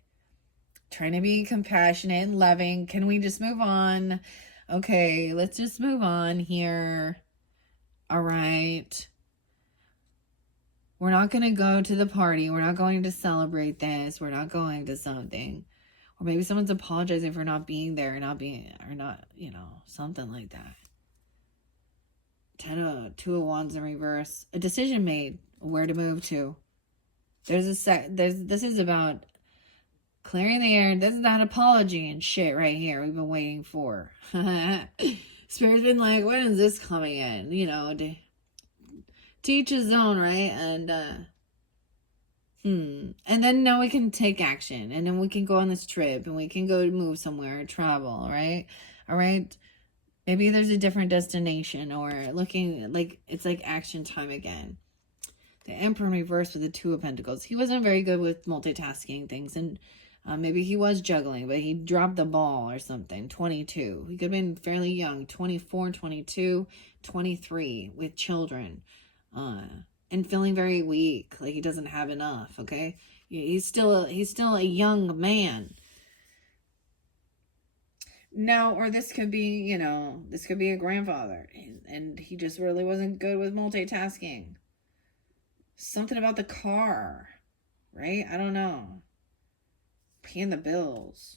Trying to be compassionate and loving. Can we just move on? Okay, let's just move on here. All right. We're not going to go to the party. We're not going to celebrate this. We're not going to something. Or maybe someone's apologizing for not being there or not, you know, something like that. 2 of Wands in reverse. A decision made. Where to move to. This is about clearing the air. This is that apology and shit right here we've been waiting for. Spirit's been like, when is this coming in? You know, to each his own, right? And and then now we can take action, and then we can go on this trip, and we can go move somewhere, travel, right? All right. Maybe there's a different destination, or looking like it's like action time again. The Emperor in reverse with the 2 of Pentacles. He wasn't very good with multitasking things, and maybe he was juggling, but he dropped the ball or something. 22. He could have been fairly young. 24, 22, 23 with children. And feeling very weak, like he doesn't have enough, okay? He's still a young man. No, or this could be, you know, this could be a grandfather, and he just really wasn't good with multitasking. Something about the car, right? I don't know. Paying the bills.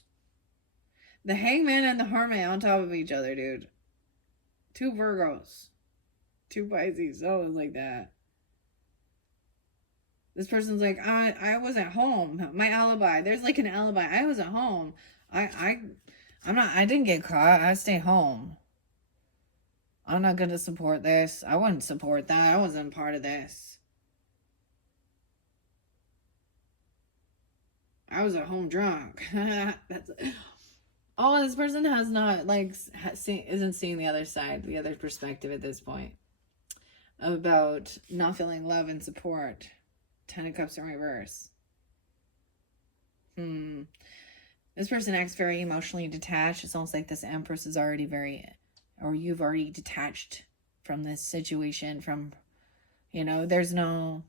The Hangman and the Hermit on top of each other, dude. 2 Virgos. 2 Pisces. Oh, it's like that. This person's like, I was at home. My alibi. There's like an alibi. I was at home. I didn't get caught. I stayed home. I'm not gonna support this. I wouldn't support that. I wasn't part of this. I was at home drunk. This person has not isn't seeing the other side, the other perspective at this point about not feeling love and support. 10 of Cups in reverse. This person acts very emotionally detached. It's almost like this Empress is already you've already detached from this situation. From, you know, there's no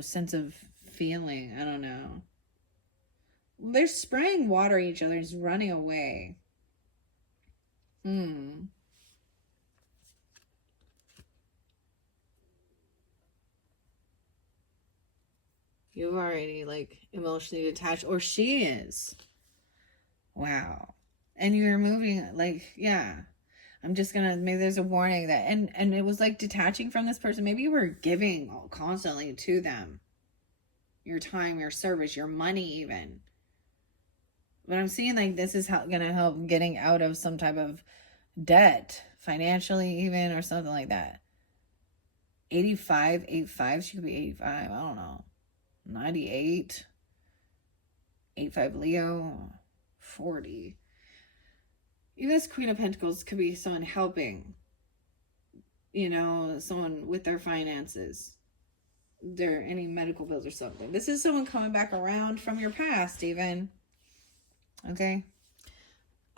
sense of feeling. I don't know. They're spraying water at each other. Just running away. You've already like emotionally detached, or she is. Wow. And you're moving like, yeah. I'm just gonna, maybe there's a warning that, and it was like detaching from this person. Maybe you were giving constantly to them. Your time, your service, your money even. But I'm seeing like this is gonna help getting out of some type of debt, financially even, or something like that. 85, she could be 85, I don't know. 98, 85 Leo, 40. Even this Queen of Pentacles could be someone helping, you know, someone with their finances, their any medical bills or something. This is someone coming back around from your past even. Okay.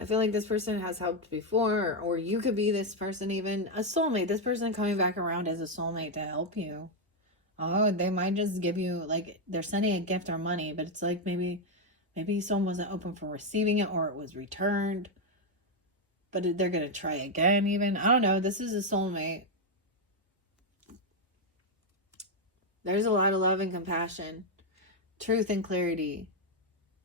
I feel like this person has helped before, or you could be this person, even a soulmate. This person coming back around as a soulmate to help you. Oh, they might just give you, like, they're sending a gift or money, but it's like maybe someone wasn't open for receiving it, or it was returned. But they're going to try again even. I don't know. This is a soulmate. There's a lot of love and compassion. Truth and clarity.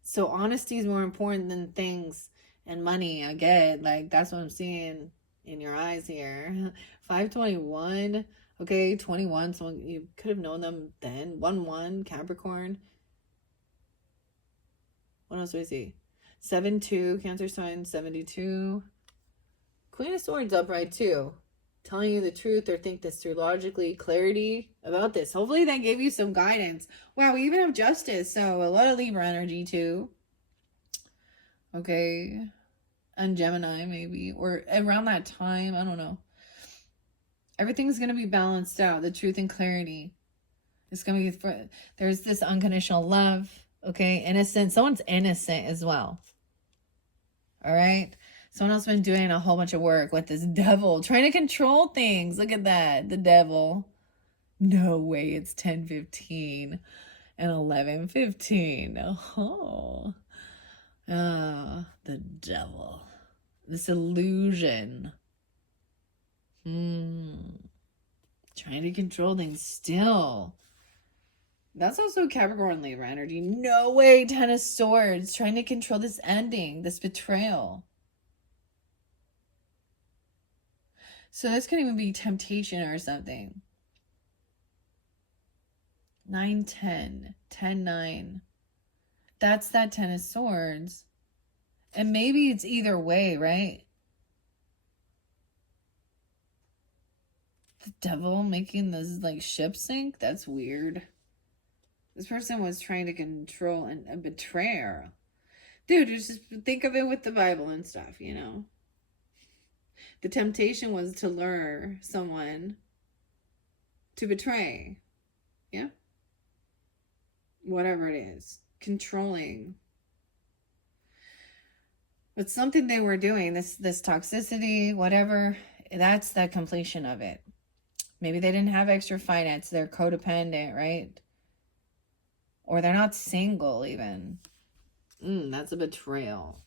So honesty is more important than things and money. I get, like, that's what I'm seeing in your eyes here. 521. Okay, 21. So you could have known them then. 1-1, Capricorn. What else do we see? 7-2, Cancer sign, 72. Queen of Swords upright too. Telling you the truth or think this through logically. Clarity about this. Hopefully that gave you some guidance. Wow, we even have Justice. So a lot of Libra energy too. Okay. And Gemini maybe. Or around that time. I don't know. Everything's going to be balanced out. The truth and clarity. It's going to be... There's this unconditional love. Okay. Innocent. Someone's innocent as well. All right. Someone else been doing a whole bunch of work with this devil, trying to control things. Look at that. The devil. No way it's 10:15 and 11:15. Oh. The devil. This illusion. Trying to control things still. That's also Capricorn Libra energy. No way, Ten of Swords. Trying to control this ending, this betrayal. So this could even be temptation or something. 9-10. 10-9. That's that Ten of Swords. And maybe it's either way, right? The devil making this like ship sink? That's weird. This person was trying to control a betrayer. Dude, just think of it with the Bible and stuff, you know? The temptation was to lure someone to betray. Yeah? Whatever it is. Controlling. But something they were doing, this toxicity, whatever, that's the completion of it. Maybe they didn't have extra finance. They're codependent, right? Or they're not single even. That's a betrayal.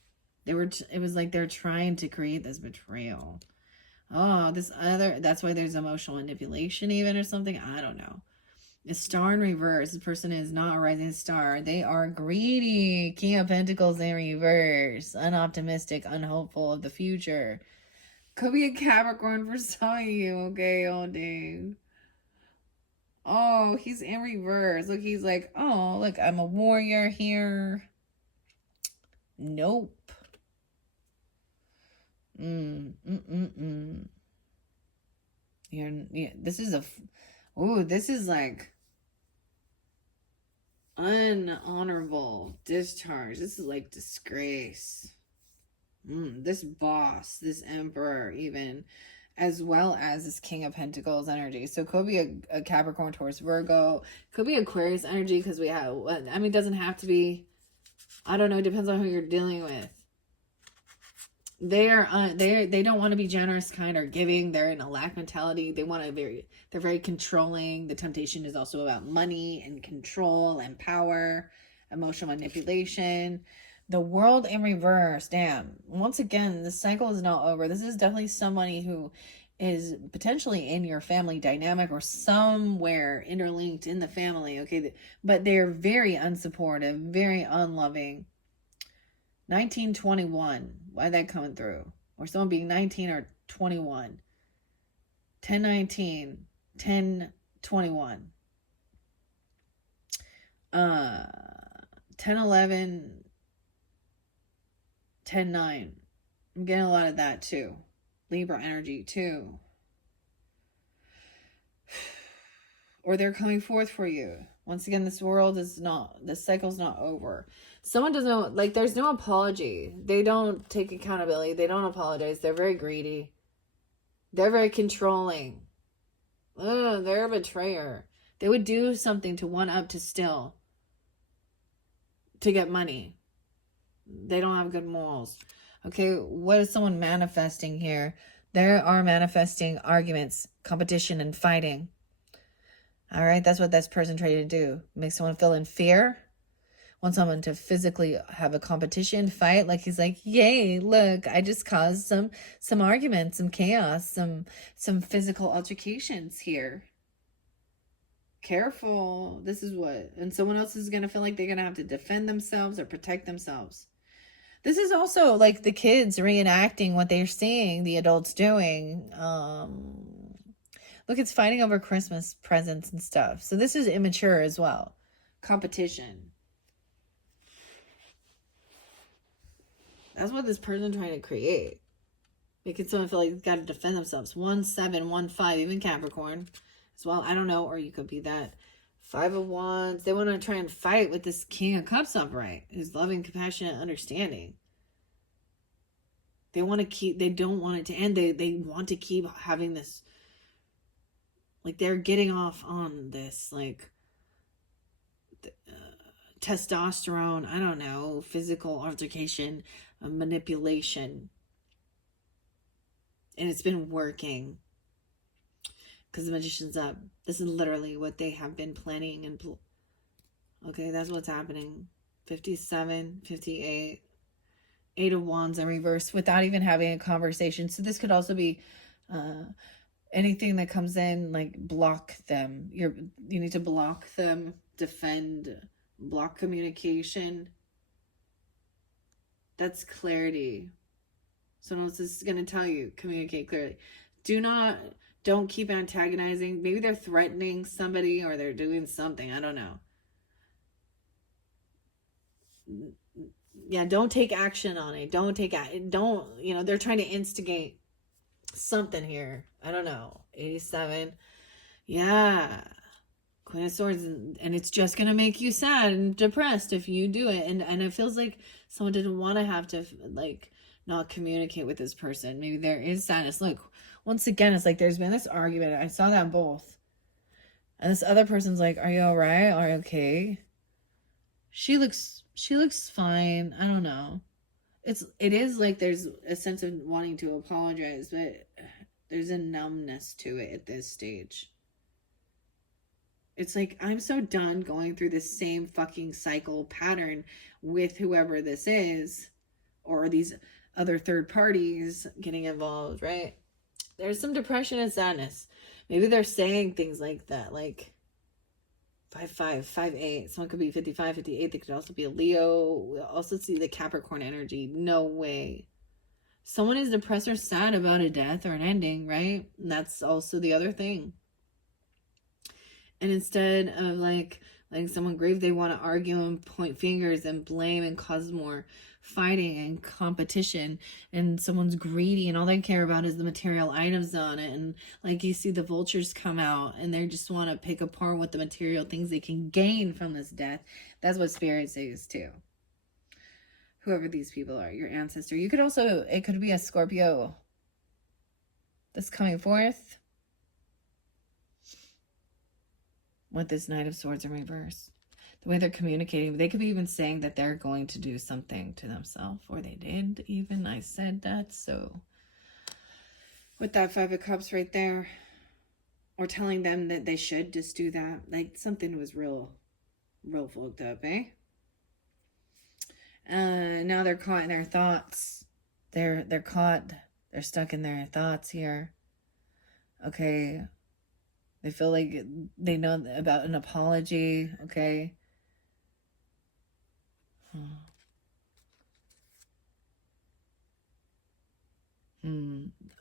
It was like they're trying to create this betrayal. Oh, that's why there's emotional manipulation even or something. I don't know. The star in reverse. The person is not a rising star. They are greedy. King of Pentacles in reverse. Unoptimistic, unhopeful of the future. Could be a Capricorn for some of you, okay? Oh, dang. Oh, he's in reverse. Look, he's like, oh, look, I'm a warrior here. Nope. This is like unhonorable discharge. This is like disgrace. This boss, this emperor even, as well as this King of Pentacles energy. So it could be a Capricorn, Taurus, Virgo. Could be Aquarius energy because we have, I mean, it doesn't have to be, I don't know, it depends on who you're dealing with. They don't want to be generous, kind, or giving. They're in a lack mentality. They're very controlling. The temptation is also about money and control and power, emotional manipulation. The World in reverse. Damn. Once again, the cycle is not over. This is definitely somebody who is potentially in your family dynamic or somewhere interlinked in the family, okay? But they're very unsupportive, very unloving. 1921, why that coming through? Or someone being 19 or 21. 1019, 1021. 1011, 10-9. I'm getting a lot of that too. Libra energy too. Or they're coming forth for you. Once again, this cycle's not over. Someone doesn't, like, there's no apology. They don't take accountability. They don't apologize. They're very greedy. They're very controlling. They're a betrayer. They would do something to one up to steal, to get money. They don't have good morals. Okay, what is someone manifesting here? They are manifesting arguments, competition, and fighting. All right, that's what this person tried to do. Make someone feel in fear. Want someone to physically have a competition, fight. Like he's like, yay, look, I just caused some arguments, some chaos, some physical altercations here. Careful. This is what. And someone else is going to feel like they're going to have to defend themselves or protect themselves. This is also like the kids reenacting what they're seeing the adults doing. Look, it's fighting over Christmas presents and stuff. So this is immature as well. Competition. That's what this person trying to create. Making someone feel like they've got to defend themselves. 1, 7, 1, 5, even Capricorn as well. I don't know, or you could be that 5 of Wands. They want to try and fight with this King of Cups upright, who's loving, compassionate, understanding. They don't want it to end. They want to keep having this, like they're getting off on this, like testosterone, I don't know, physical altercation, manipulation. And it's been working. Because the Magician's up. This is literally what they have been planning. Okay, that's what's happening. 57, 58. 8 of Wands in reverse without even having a conversation. So this could also be anything that comes in, like block them. You need to block them, defend, block communication. That's clarity. Someone else is going to tell you, communicate clearly. Don't keep antagonizing. Maybe they're threatening somebody or they're doing something. I don't know. Yeah, don't take action on it. They're trying to instigate something here. I don't know. 87. Yeah. Queen of Swords. And it's just going to make you sad and depressed if you do it. And it feels like someone didn't want to have to, like, not communicate with this person. Maybe there is sadness. Look, once again, it's like there's been this argument. I saw that both. And this other person's like, are you all right? Are you okay? She looks fine. I don't know. It is like there's a sense of wanting to apologize, but there's a numbness to it at this stage. It's like, I'm so done going through this same fucking cycle pattern with whoever this is, or these other third parties getting involved, right? There's some depression and sadness. Maybe they're saying things like that, like 5-5, 5-8. Someone could be 55, 58. They could also be a Leo. We'll also see the Capricorn energy. No way. Someone is depressed or sad about a death or an ending, right? And that's also the other thing. And instead of like someone grieved, they want to argue and point fingers and blame and cause more fighting and competition. And someone's greedy and all they care about is the material items on it. And like you see the vultures come out and they just want to pick apart what the material things they can gain from this death. That's what Spirit says too. Whoever these people are, your ancestor. It could be a Scorpio that's coming forth with this Knight of Swords in reverse. The way they're communicating, they could be even saying that they're going to do something to themselves, or they did even. I said that. So with that 5 of Cups right there, or telling them that they should just do that, like something was real fucked up, eh? Now they're caught in their thoughts. They're stuck in their thoughts here. Okay. They feel like they know about an apology. Okay.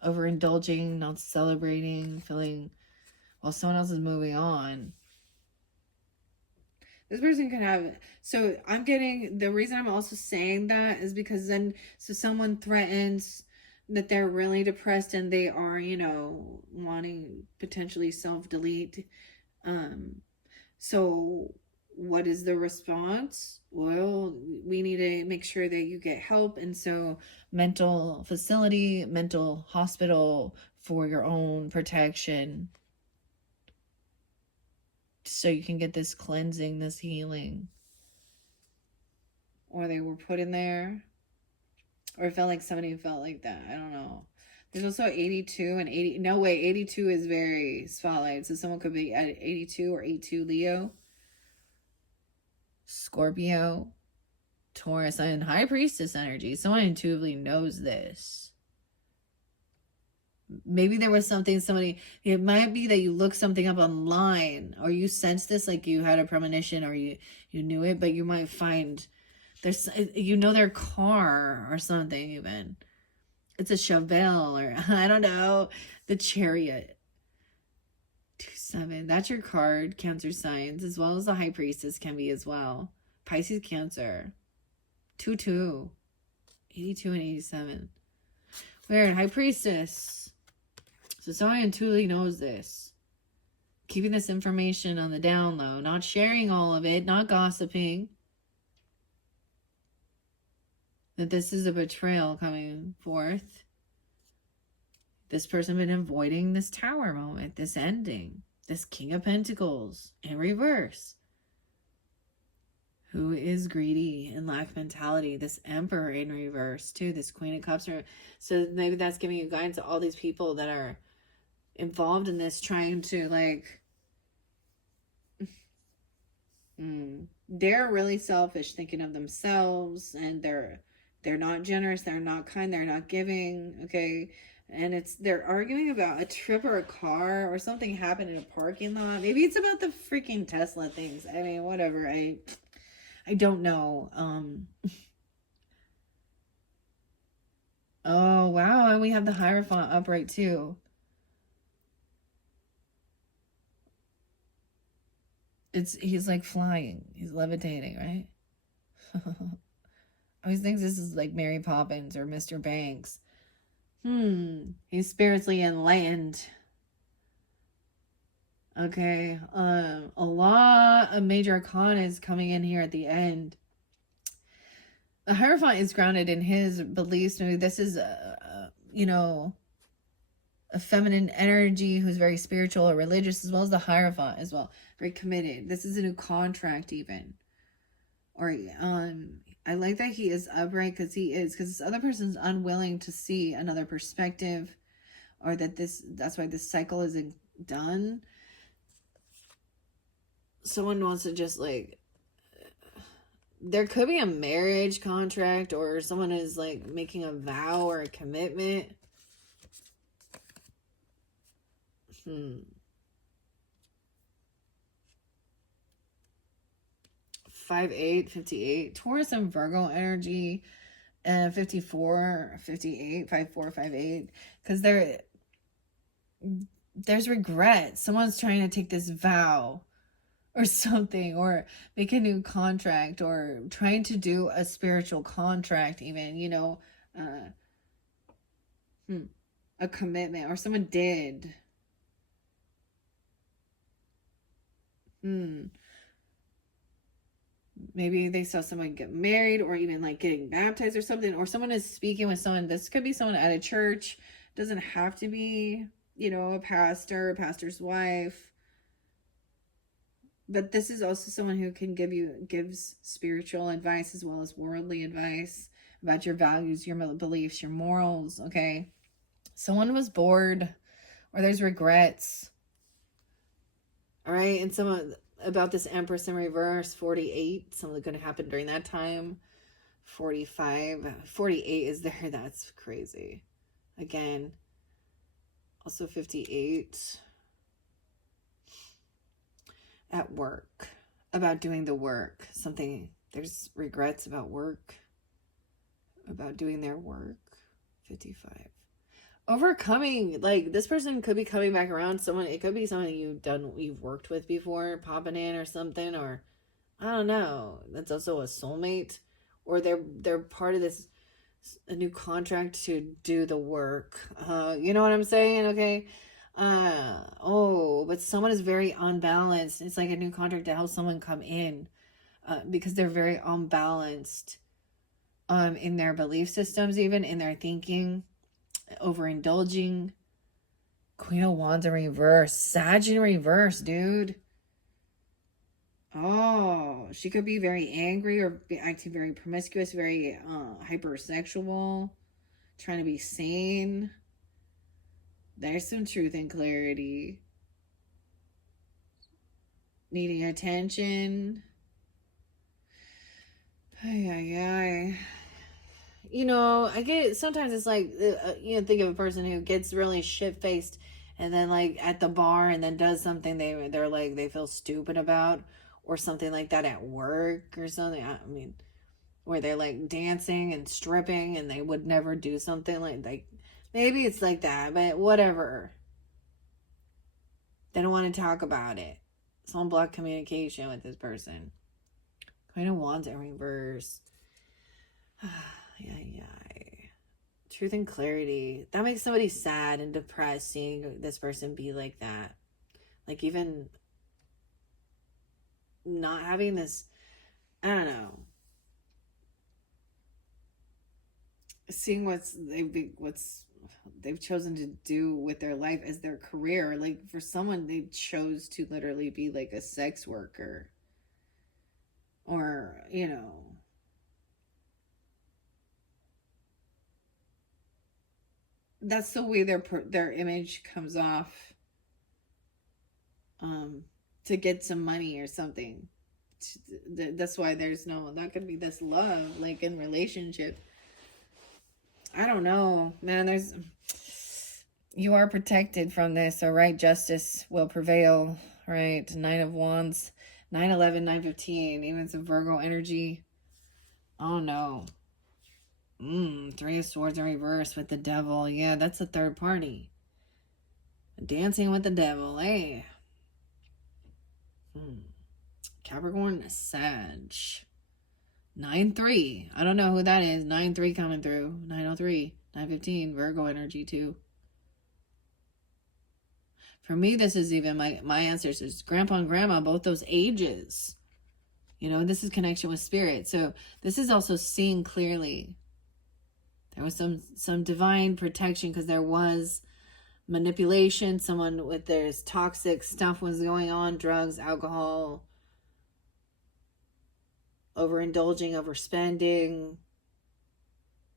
Overindulging, not celebrating, feeling while someone else is moving on. This person could have, so I'm getting, the reason I'm also saying that is because then, so someone threatens that they're really depressed and they are, wanting potentially self-delete. So what is the response? Well, we need to make sure that you get help. And so mental facility, mental hospital for your own protection, so you can get this cleansing, this healing. Or they were put in there, or it felt like somebody felt like that. I don't know. There's also 82 and 80. No way, 82 is very spotlight. So someone could be at 82 or 82 Leo, Scorpio, Taurus, and High Priestess energy. Someone intuitively knows this. Maybe there was something it might be that you looked something up online, or you sensed this, like you had a premonition, or you knew it, but you might find there's, their car or something. Even it's a Chevelle, or I don't know, the Chariot. 2-7, that's your card. Cancer signs, as well as the High Priestess can be as well. Pisces, Cancer. 2-2, 82 and 87. Weird. High Priestess. So someone intuitively knows this. Keeping this information on the down low, not sharing all of it, not gossiping. That this is a betrayal coming forth. This person been avoiding this Tower moment, this ending, this King of Pentacles in reverse. Who is greedy and lack mentality. This Emperor in reverse too. This Queen of Cups. So maybe that's giving you guidance to all these people that are involved in this, trying to they're really selfish, thinking of themselves, and they're not generous, they're not kind, they're not giving. Okay. And they're arguing about a trip or a car, or something happened in a parking lot. Maybe it's about the freaking Tesla things. I mean, whatever. I don't know. Oh wow, and we have the Hierophant upright too. He's like flying. He's levitating, right? I always think this is like Mary Poppins or Mr. Banks. He's spiritually enlightened. Okay. A lot of major arcana is coming in here at the end. The Hierophant is grounded in his beliefs. Maybe this is a feminine energy who's very spiritual or religious, as well as the Hierophant as well. Very committed. This is a new contract even. Or I like that he is upright, because this other person's unwilling to see another perspective, or that's why this cycle isn't done. Someone wants to just there could be a marriage contract, or someone is making a vow or a commitment. 5-8, 58. Taurus and Virgo energy, and 54, 58, 54, 58. Because there's regret. Someone's trying to take this vow or something, or make a new contract, or trying to do a spiritual contract even, a commitment, or someone did. Maybe they saw someone get married, or even getting baptized or something, or someone is speaking with someone. This could be someone at a church. Doesn't have to be, a pastor, a pastor's wife. But this is also someone who can gives spiritual advice as well as worldly advice about your values, your beliefs, your morals. Okay. Someone was bored, or there's regrets. All right. And someone about this Empress in reverse, 48, something going to happen during that time. 45, 48 is there. That's crazy. Again, Also 58. At work. About doing the work. Something, there's regrets about work. About doing their work. 55. Overcoming, like, this person could be coming back around. Someone, it could be someone you've worked with before, popping in or something, or I don't know. That's also a soulmate, or they're part of this, a new contract to do the work. You know what I'm saying? Okay. But someone is very unbalanced. It's like a new contract to help someone come in, because they're very unbalanced, in their belief systems, even in their thinking. Overindulging. Queen of Wands in reverse. Sag in reverse, dude. Oh, she could be very angry or be acting very promiscuous, very hypersexual, trying to be sane. There's some truth and clarity. Needing attention. Ay. You know, I get, sometimes it's like, think of a person who gets really shit-faced and then, like, at the bar and then does something they're like, they feel stupid about, or something like that at work or something. I mean, where they're, like, dancing and stripping and they would never do something like, maybe it's like that, but whatever. They don't want to talk about it. Some block communication with this person. Queen of Wands in reverse. Yeah. Truth and clarity. That makes somebody sad and depressed seeing this person be like that. Like, even not having this, I don't know. Seeing what's they've chosen to do with their life as their career. Like, for someone, they chose to literally be like a sex worker. Or, you know, that's the way their image comes off, to get some money or something. That's why there's no, not gonna be this love, like, in relationship. I don't know, man. You are protected from this, all right? Justice will prevail, right? 9 of Wands, 9/11, 9/15, even some Virgo energy. Oh no. 3 of Swords in reverse with the devil. Yeah, that's a third party. Dancing with the devil, hey. Capricorn, Sag. 9/3. I don't know who that is. 9/3 coming through. 9/03, 9/15. Virgo energy too. For me, this is even my ancestors, grandpa and grandma, both those ages. You know, this is connection with spirit. So this is also seeing clearly. There was some divine protection, because there was manipulation. Someone with their toxic stuff was going on, drugs, alcohol, overindulging, overspending,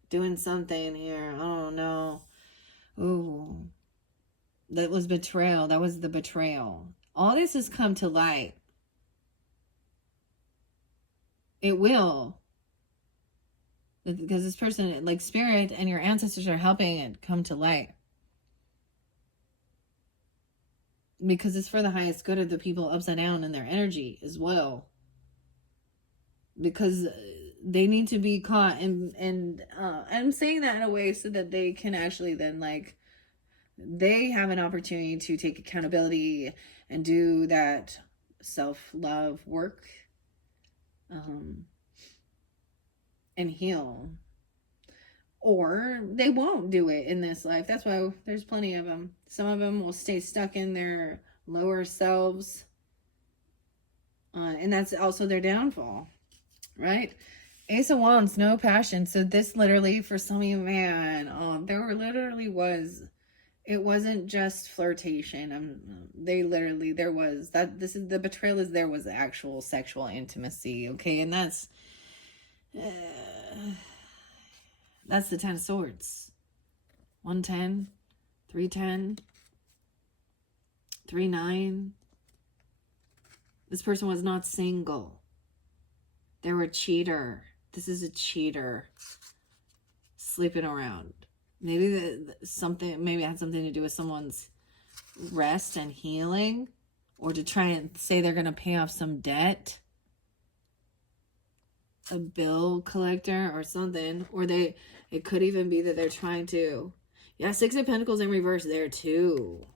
doing something here. I don't know. Ooh, that was betrayal. That was the betrayal. All this has come to light. It will. Because this person, like, spirit and your ancestors are helping it come to light. Because it's for the highest good of the people upside down in their energy as well. Because they need to be caught, and I'm saying that in a way so that they can actually then, like, they have an opportunity to take accountability and do that self-love work, and heal. Or they won't do it in this life. That's why there's plenty of them. Some of them will stay stuck in their lower selves, and that's also their downfall, right? Ace of Wands, no passion. So this literally, for some of you, man, it wasn't just flirtation. There was the betrayal is there was actual sexual intimacy, okay? And that's the 10 of Swords. 110, 310, 3-9. This person was not single. They were a cheater. This is a cheater sleeping around. Maybe maybe it had something to do with someone's rest and healing, or to try and say they're going to pay off some debt, a bill collector or something. Or it could even be that they're trying to, yeah, Six of Pentacles in reverse there too.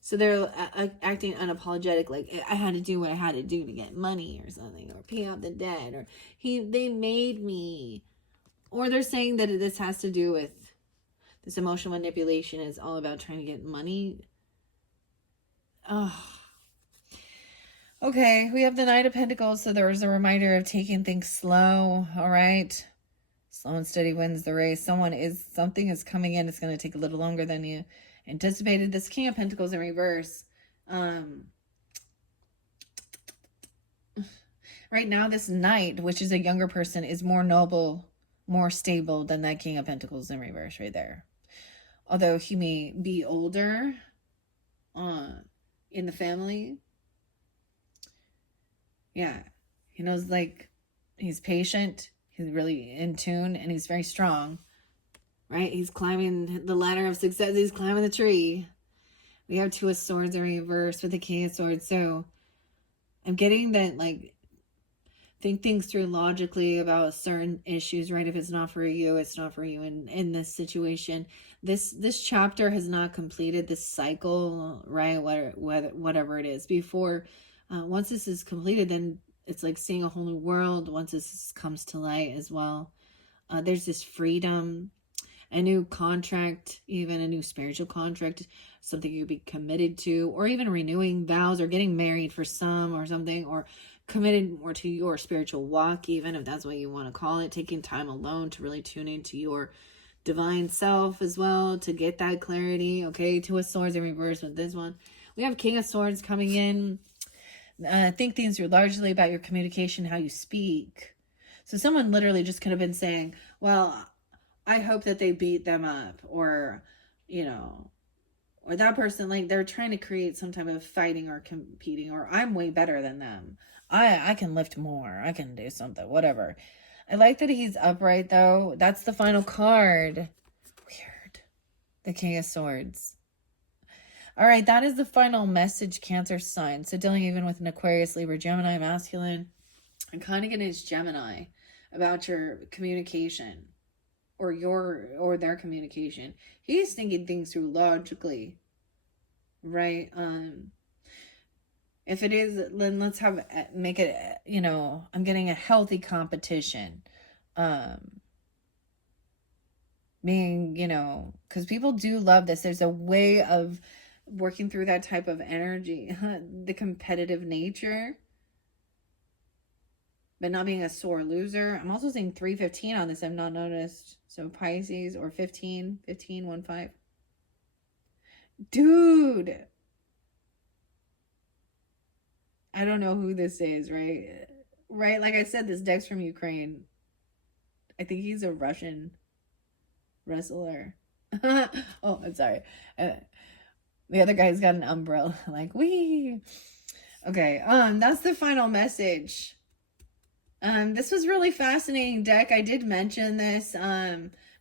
So they're acting unapologetic, like I had to do what I had to do to get money or something, or pay off the debt, or they made me. Or they're saying that this has to do with this emotional manipulation is all about trying to get money. Oh. Okay, we have the Knight of Pentacles, so there's a reminder of taking things slow, all right? Slow and steady wins the race. Something is coming in. It's going to take a little longer than you anticipated. This King of Pentacles in reverse. Right now, this Knight, which is a younger person, is more noble, more stable than that King of Pentacles in reverse right there. Although he may be older in the family. Yeah, he knows, like, he's patient, he's really in tune, and he's very strong, right? He's climbing the ladder of success, he's climbing the tree. We have Two of Swords in reverse with the King of Swords. So I'm getting that, like, think things through logically about certain issues, right? If it's not for you, it's not for you in this situation. This chapter has not completed this cycle, right? Whatever it is. Before, once this is completed, then it's like seeing a whole new world once this comes to light as well. There's this freedom, a new contract, even a new spiritual contract, something you be committed to, or even renewing vows, or getting married for some or something, or committed more to your spiritual walk, even if that's what you want to call it. Taking time alone to really tune into your divine self as well, to get that clarity. Okay, Two of Swords in reverse with this one. We have King of Swords coming in. Think things through largely about your communication, how you speak. So someone literally just could have been saying, well, I hope that they beat them up, or, you know, or that person, like, they're trying to create some type of fighting or competing, or I'm way better than them. I can lift more. I can do something, whatever. I like that he's upright, though. That's the final card. Weird. The King of Swords. All right, that is the final message, Cancer sign. So dealing even with an Aquarius, Libra, Gemini, masculine. I'm kind of getting his Gemini about your communication, or their communication. He's thinking things through logically, right? If it is, then let's make it, you know, I'm getting a healthy competition. Being, you know, because people do love this. There's a way of working through that type of energy, the competitive nature, but not being a sore loser. I'm also seeing 315 on this. I've not noticed. So Pisces, or 15, 5. Dude. I don't know who this is, right? Right? Like I said, this deck's from Ukraine. I think he's a Russian wrestler. Oh, I'm sorry. The other guy's got an umbrella. Like, wee. Okay, that's the final message. This was really fascinating deck. I did mention this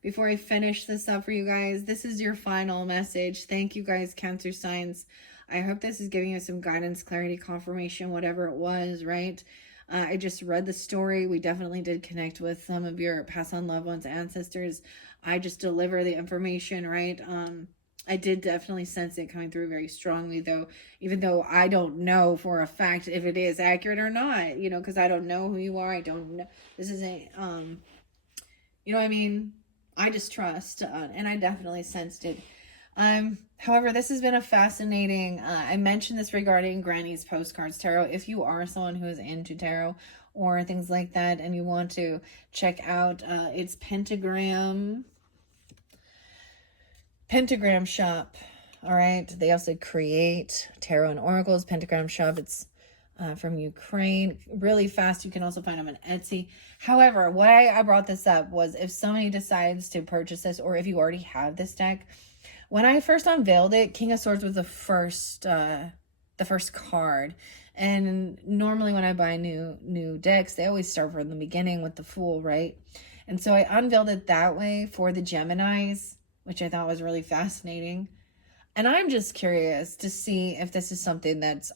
before I finish this up for you guys. This is your final message. Thank you guys, Cancer signs. I hope this is giving you some guidance, clarity, confirmation, whatever it was, right? I just read the story. We definitely did connect with some of your past on loved ones, ancestors. I just deliver the information, right? I did definitely sense it coming through very strongly, though, even though I don't know for a fact if it is accurate or not, you know, because I don't know who you are. I don't know. This isn't, you know what I mean? I just trust, and I definitely sensed it. However, this has been a fascinating, I mentioned this regarding Granny's Postcards Tarot. If you are someone who is into tarot or things like that, and you want to check out, it's Pentagram Shop. All right. They also create tarot and oracles. Pentagram Shop. It's from Ukraine. Really fast. You can also find them on Etsy. However, why I brought this up was if somebody decides to purchase this, or if you already have this deck. When I first unveiled it, King of Swords was the first card. And normally when I buy new decks, they always start from the beginning with the Fool, right? And so I unveiled it that way for the Geminis, which I thought was really fascinating. And I'm just curious to see if this is something that,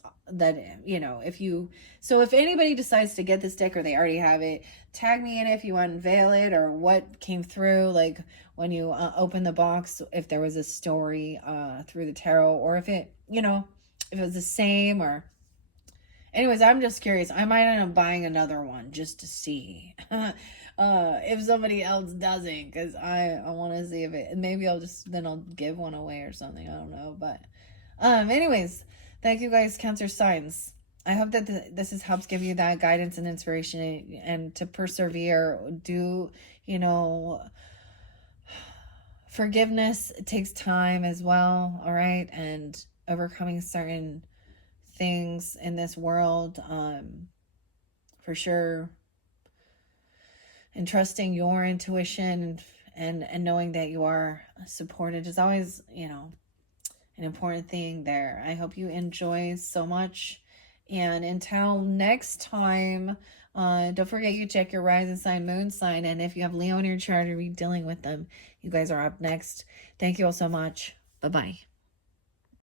you know, if anybody decides to get this deck or they already have it, tag me in if you unveil it or what came through, like when you open the box, if there was a story through the tarot, or if it, you know, if it was the same, or anyways, I'm just curious. I might end up buying another one just to see if somebody else doesn't, because I want to see if it, and maybe I'll give one away or something. I don't know. But anyways, thank you guys, Cancer signs. I hope that this helps give you that guidance and inspiration, and to persevere. Do, you know, forgiveness, it takes time as well. All right. And overcoming certain things in this world, for sure, and trusting your intuition and knowing that you are supported is always, you know, an important thing there. I hope you enjoy so much, and until next time, don't forget you check your rising sign, moon sign, and if you have Leo in your chart, or be dealing with them, you guys are up next. Thank you all so much. Bye-bye.